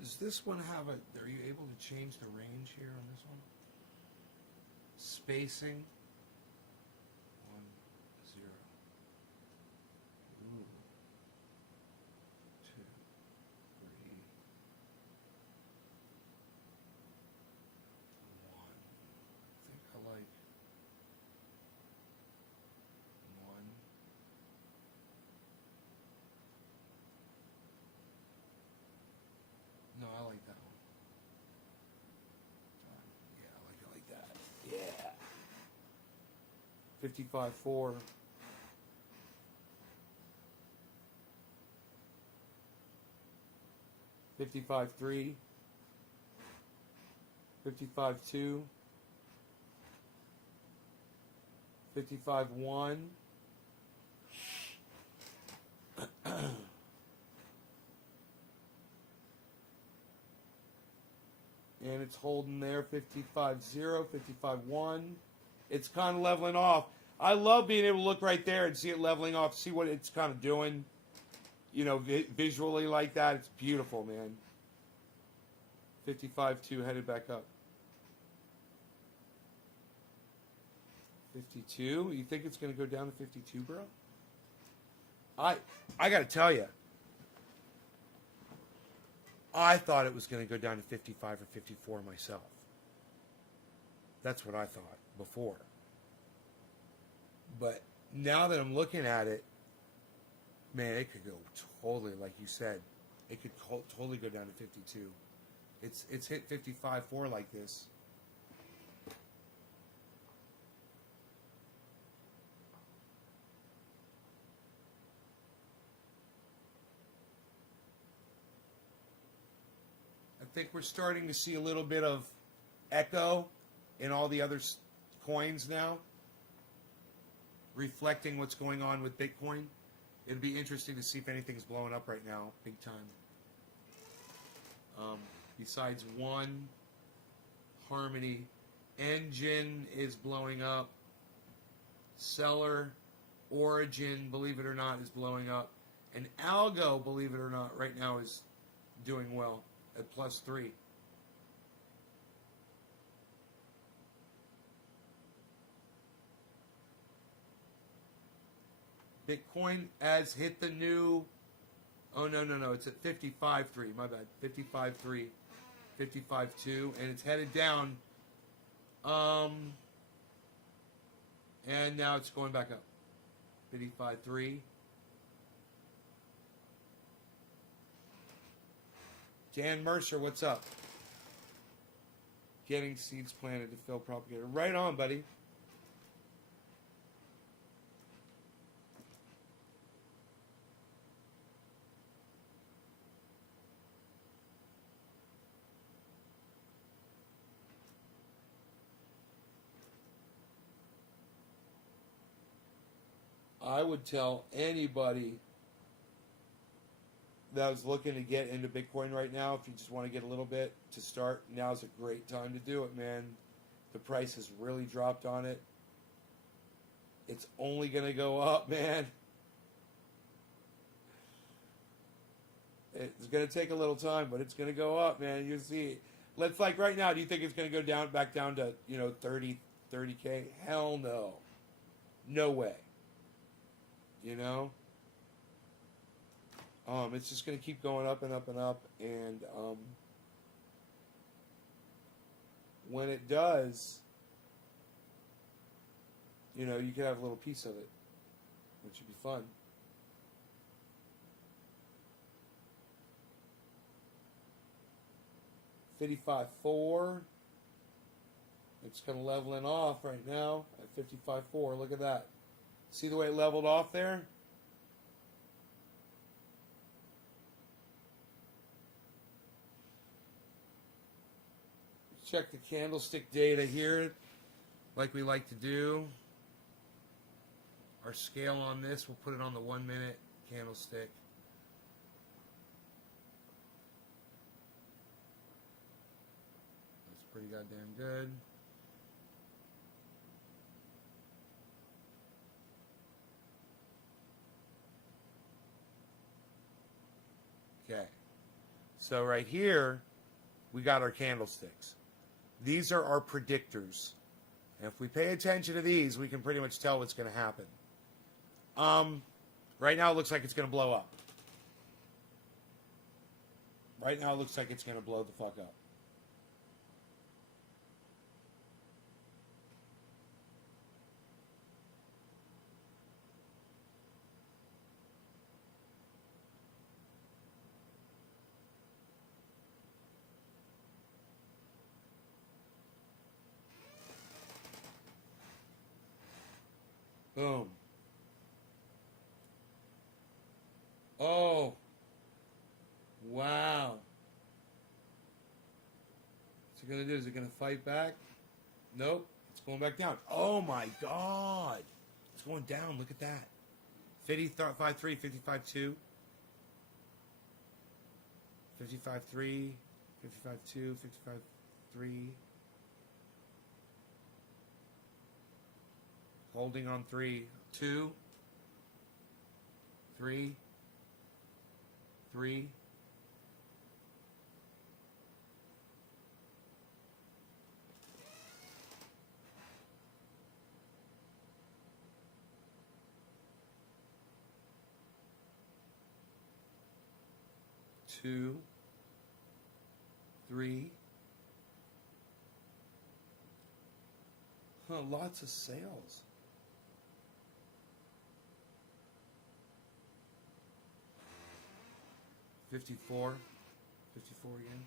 Does this one have a... Are you able to change the range here on this one? Spacing. 1, 0. Ooh. 2, 3. 1. I think I like 1. No, I like that one. Yeah, I like it like that. Yeah. 55.4. 55.3. 55.2. 55.1. And it's holding there, 55.0, 55.1. It's kind of leveling off. I love being able to look right there and see it leveling off, see what it's kind of doing, you know, visually like that. It's beautiful, man. 55.2 headed back up. 52? You think it's going to go down to 52, bro? I got to tell you, I thought it was going to go down to 55 or 54 myself. That's what I thought before. But now that I'm looking at it, man, it could go totally, like you said, it could totally go down to 52. It's hit 55.4 like this. I think we're starting to see a little bit of echo in all the other coins now, reflecting what's going on with Bitcoin. It'd be interesting to see if anything's blowing up right now, big time. Besides one, Harmony, Engine is blowing up. Seller, Origin, believe it or not, is blowing up. And Algo, believe it or not, right now is doing well at +3. Bitcoin has hit the new, oh no, it's at 55.3, my bad, 55.3, 55.2, and it's headed down, and now it's going back up, 55.3. Dan Mercer, what's up? Getting seeds planted to fill propagator. Right on, buddy. I would tell anybody that was looking to get into Bitcoin right now, if you just want to get a little bit to start, now's a great time to do it, man. The price has really dropped on it. It's only going to go up, man. It's going to take a little time, but it's going to go up, man. You'll see. Let's, like right now, do you think it's going to go back down to, 30K? Hell no. No way. It's just going to keep going up and up and up, and when it does, you could have a little piece of it, which would be fun. $55.4. It's kind of leveling off right now at $55.4. Look at that. See the way it leveled off there? Check the candlestick data here, like we like to do. Our scale on this, we'll put it on the 1 minute candlestick. That's pretty goddamn good. Okay, so right here, we got our candlesticks. These are our predictors. And if we pay attention to these, we can pretty much tell what's going to happen. Right now, it looks like it's going to blow up. Right now, it looks like it's going to blow the fuck up. Boom. Oh. Wow. What's it going to do? Is it going to fight back? Nope. It's going back down. Oh my God. It's going down. Look at that. 55.3, 55.2. 55.3, 55.2, 55.3. Holding on 3, 2, 3, 3, 2, 3. Huh, lots of sales. $54 again.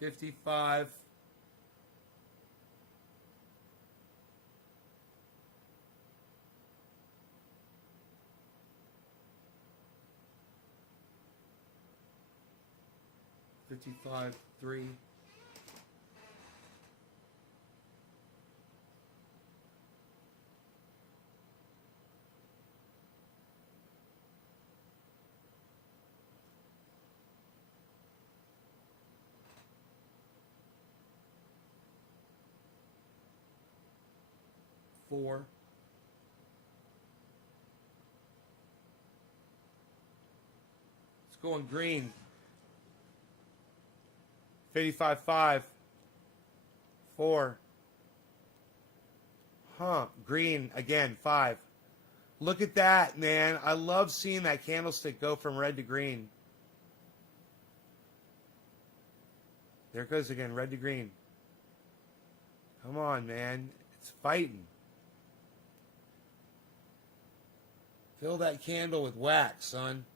$55. $55, 3. Four. It's going green. 55.5. 4. Huh. Green again. 5. Look at that, man. I love seeing that candlestick go from red to green. There it goes again. Red to green. Come on, man. It's fighting. Fill that candle with wax, son.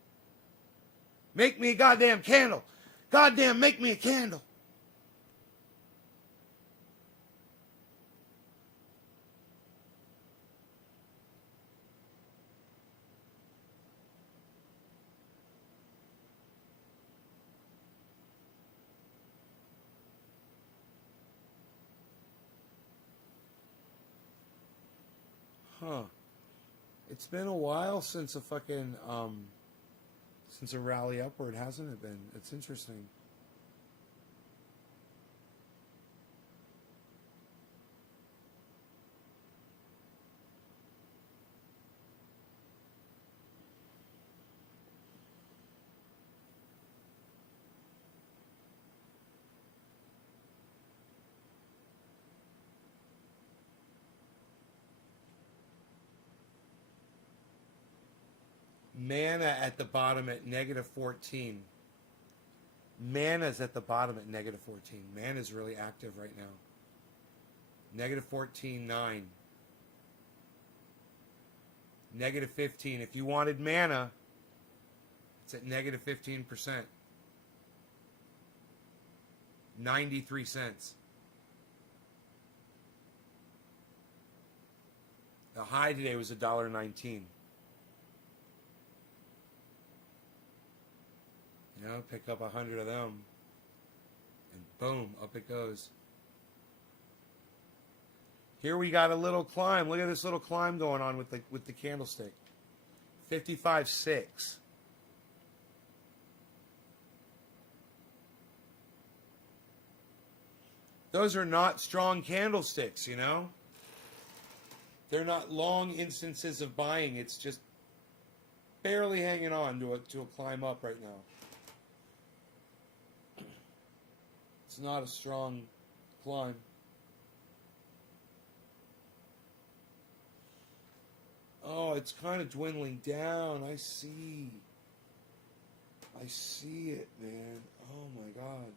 Make me a goddamn candle. Goddamn, make me a candle. Huh. It's been a while since a fucking, since a rally upward, hasn't it been? It's interesting. Mana at the bottom at -14. Mana's at the bottom at -14. Mana's really active right now. -14.9. -15. If you wanted mana, it's at -15%. 93 cents. The high today was $1.19. You know, pick up 100 of them, and boom, up it goes. Here we got a little climb. Look at this little climb going on with the candlestick. 55.6. Those are not strong candlesticks, you know? They're not long instances of buying. It's just barely hanging on to a climb up right now. It's not a strong climb. Oh, it's kind of dwindling down. I see. I see it, man. Oh my God.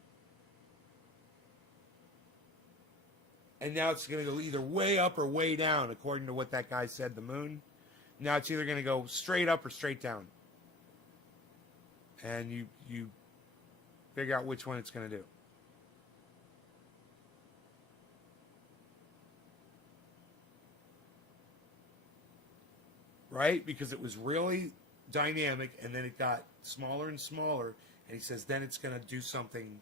And now it's going to go either way up or way down, according to what that guy said, the moon. Now it's either going to go straight up or straight down. And you figure out which one it's going to do. Right? Because it was really dynamic, and then it got smaller and smaller, and he says then it's going to do something.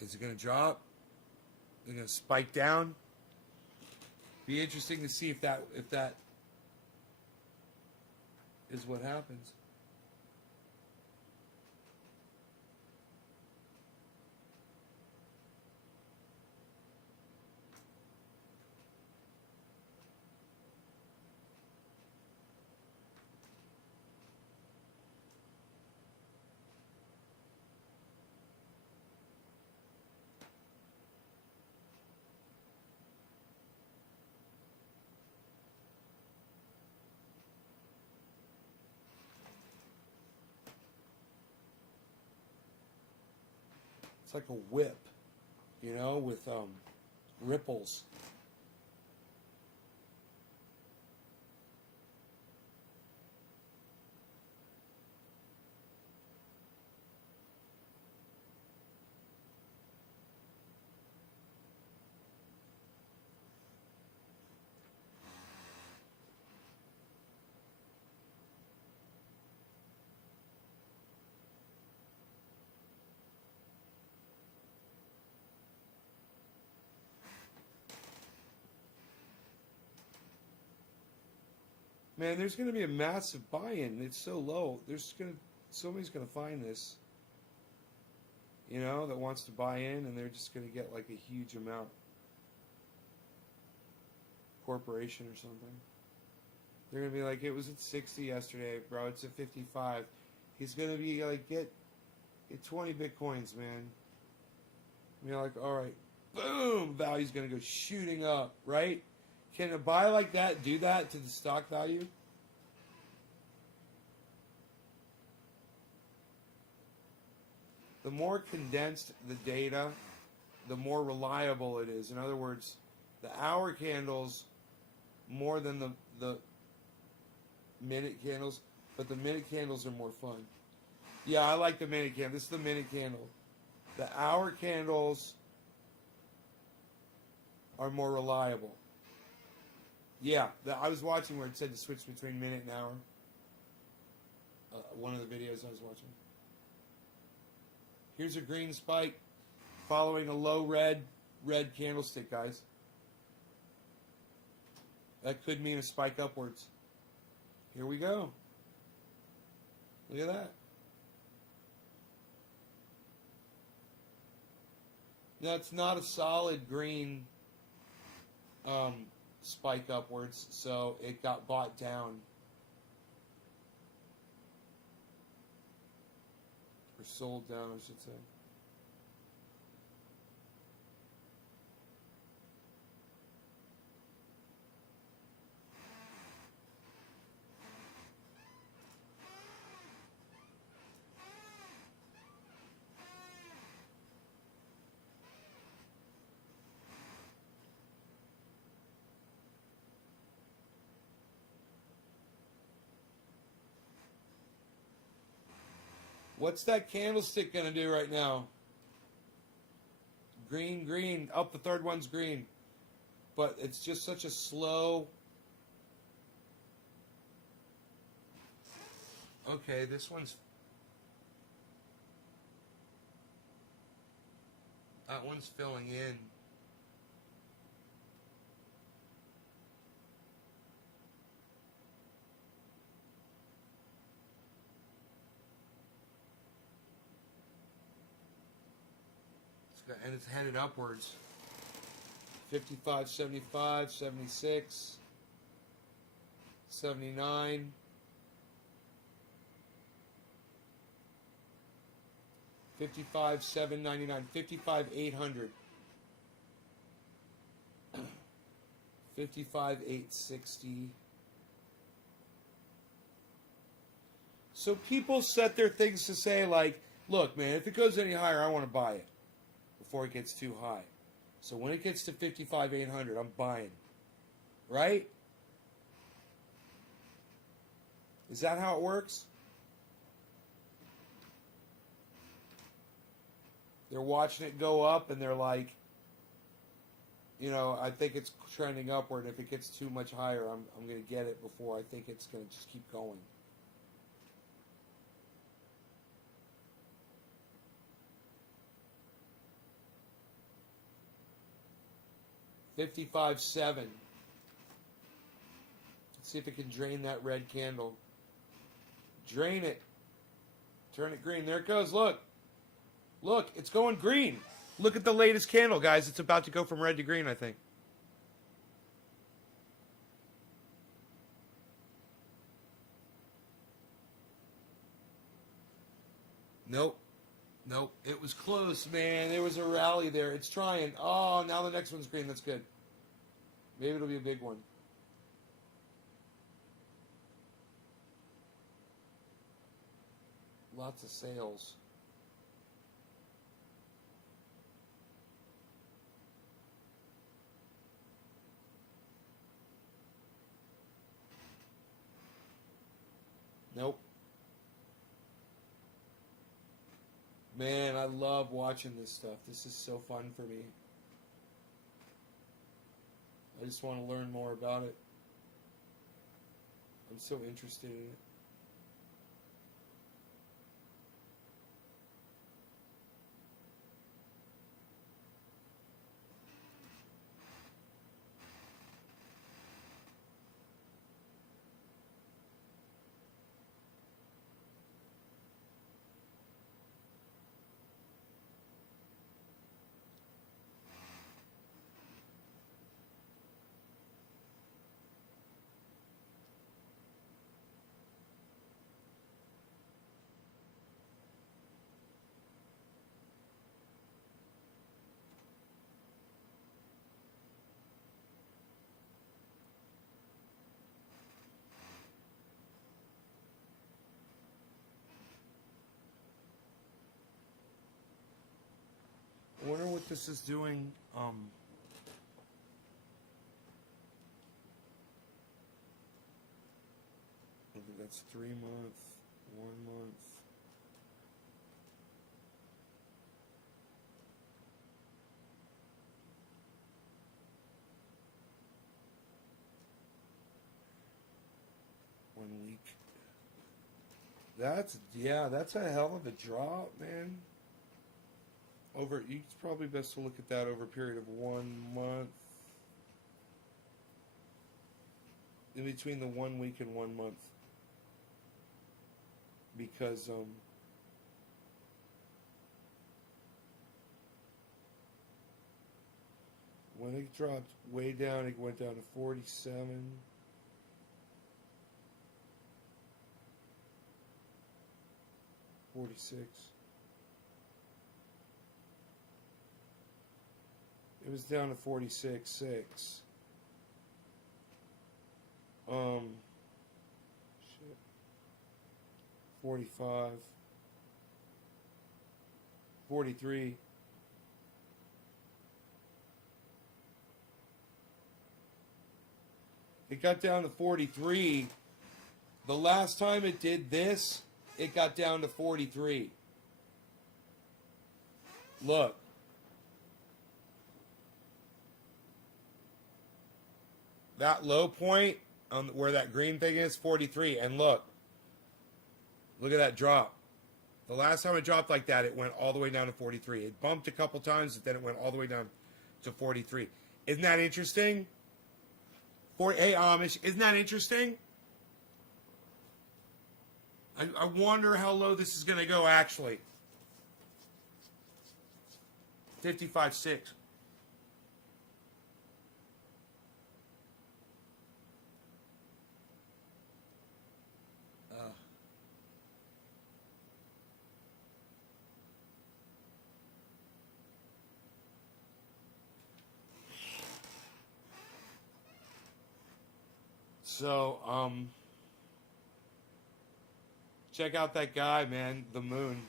Is it going to drop? Is it going to spike down? Be interesting to see if that is what happens. It's like a whip, you know, with ripples. Man, there's going to be a massive buy-in. It's so low. Somebody's going to find this, you know, that wants to buy in, and they're just going to get like a huge amount. Corporation or something. They're going to be like, it was at 60 yesterday, bro. It's at 55. He's going to be like, get 20 Bitcoins, man. And you're like, all right, boom, value's going to go shooting up, right? Can a buy like that do that to the stock value? The more condensed the data, the more reliable it is. In other words, the hour candles more than the minute candles, but the minute candles are more fun. Yeah, I like the minute candle. This is the minute candle. The hour candles are more reliable. Yeah, I was watching where it said to switch between minute and hour. One of the videos I was watching. Here's a green spike following a low red candlestick, guys. That could mean a spike upwards. Here we go. Look at that. Now, it's not a solid green spike upwards, so it got bought down. Or sold down, I should say. What's that candlestick going to do right now? Green, green. Oh, the third one's green. But it's just such a slow... Okay, this one's... That one's filling in. And it's headed upwards. 55, 75, 76, 79. 55, 799, 55, 800. 55, 860. So people set their things to say like, look, man, if it goes any higher, I want to buy it before it gets too high. So when it gets to 55, 800, I'm buying. Right? Is that how it works? They're watching it go up and they're like, you know, I think it's trending upward. If it gets too much higher, I'm going to get it before I think it's going to just keep going. $55.7. Let's see if it can drain that red candle. Drain it. Turn it green. There it goes. Look. Look, it's going green. Look at the latest candle, guys. It's about to go from red to green, I think. Nope. Nope. It was close, man. There was a rally there. It's trying. Oh, now the next one's green. That's good. Maybe it'll be a big one. Lots of sales. Nope. Man, I love watching this stuff. This is so fun for me. I just want to learn more about it. I'm so interested in it. I wonder what this is doing. I think that's 3 months, 1 month. One week. That's a hell of a drop, man. It's probably best to look at that over a period of 1 month. In between the 1 week and 1 month. Because, when it dropped way down, it went down to 47. $46. It was down to 46.6. Shit. 45. 43. It got down to 43. The last time it did this, it got down to 43. Look. That low point on where that green thing is, 43. And look. Look at that drop. The last time it dropped like that, it went all the way down to 43. It bumped a couple times, but then it went all the way down to 43. Isn't that interesting? Hey, Amish, isn't that interesting? I wonder how low this is going to go, actually. 55.6. So, check out that guy, man, the moon.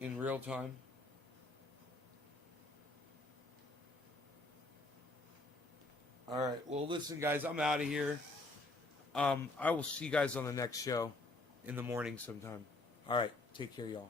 In real time. All right. Well, listen, guys, I'm out of here. I will see you guys on the next show in the morning sometime. All right. Take care, y'all.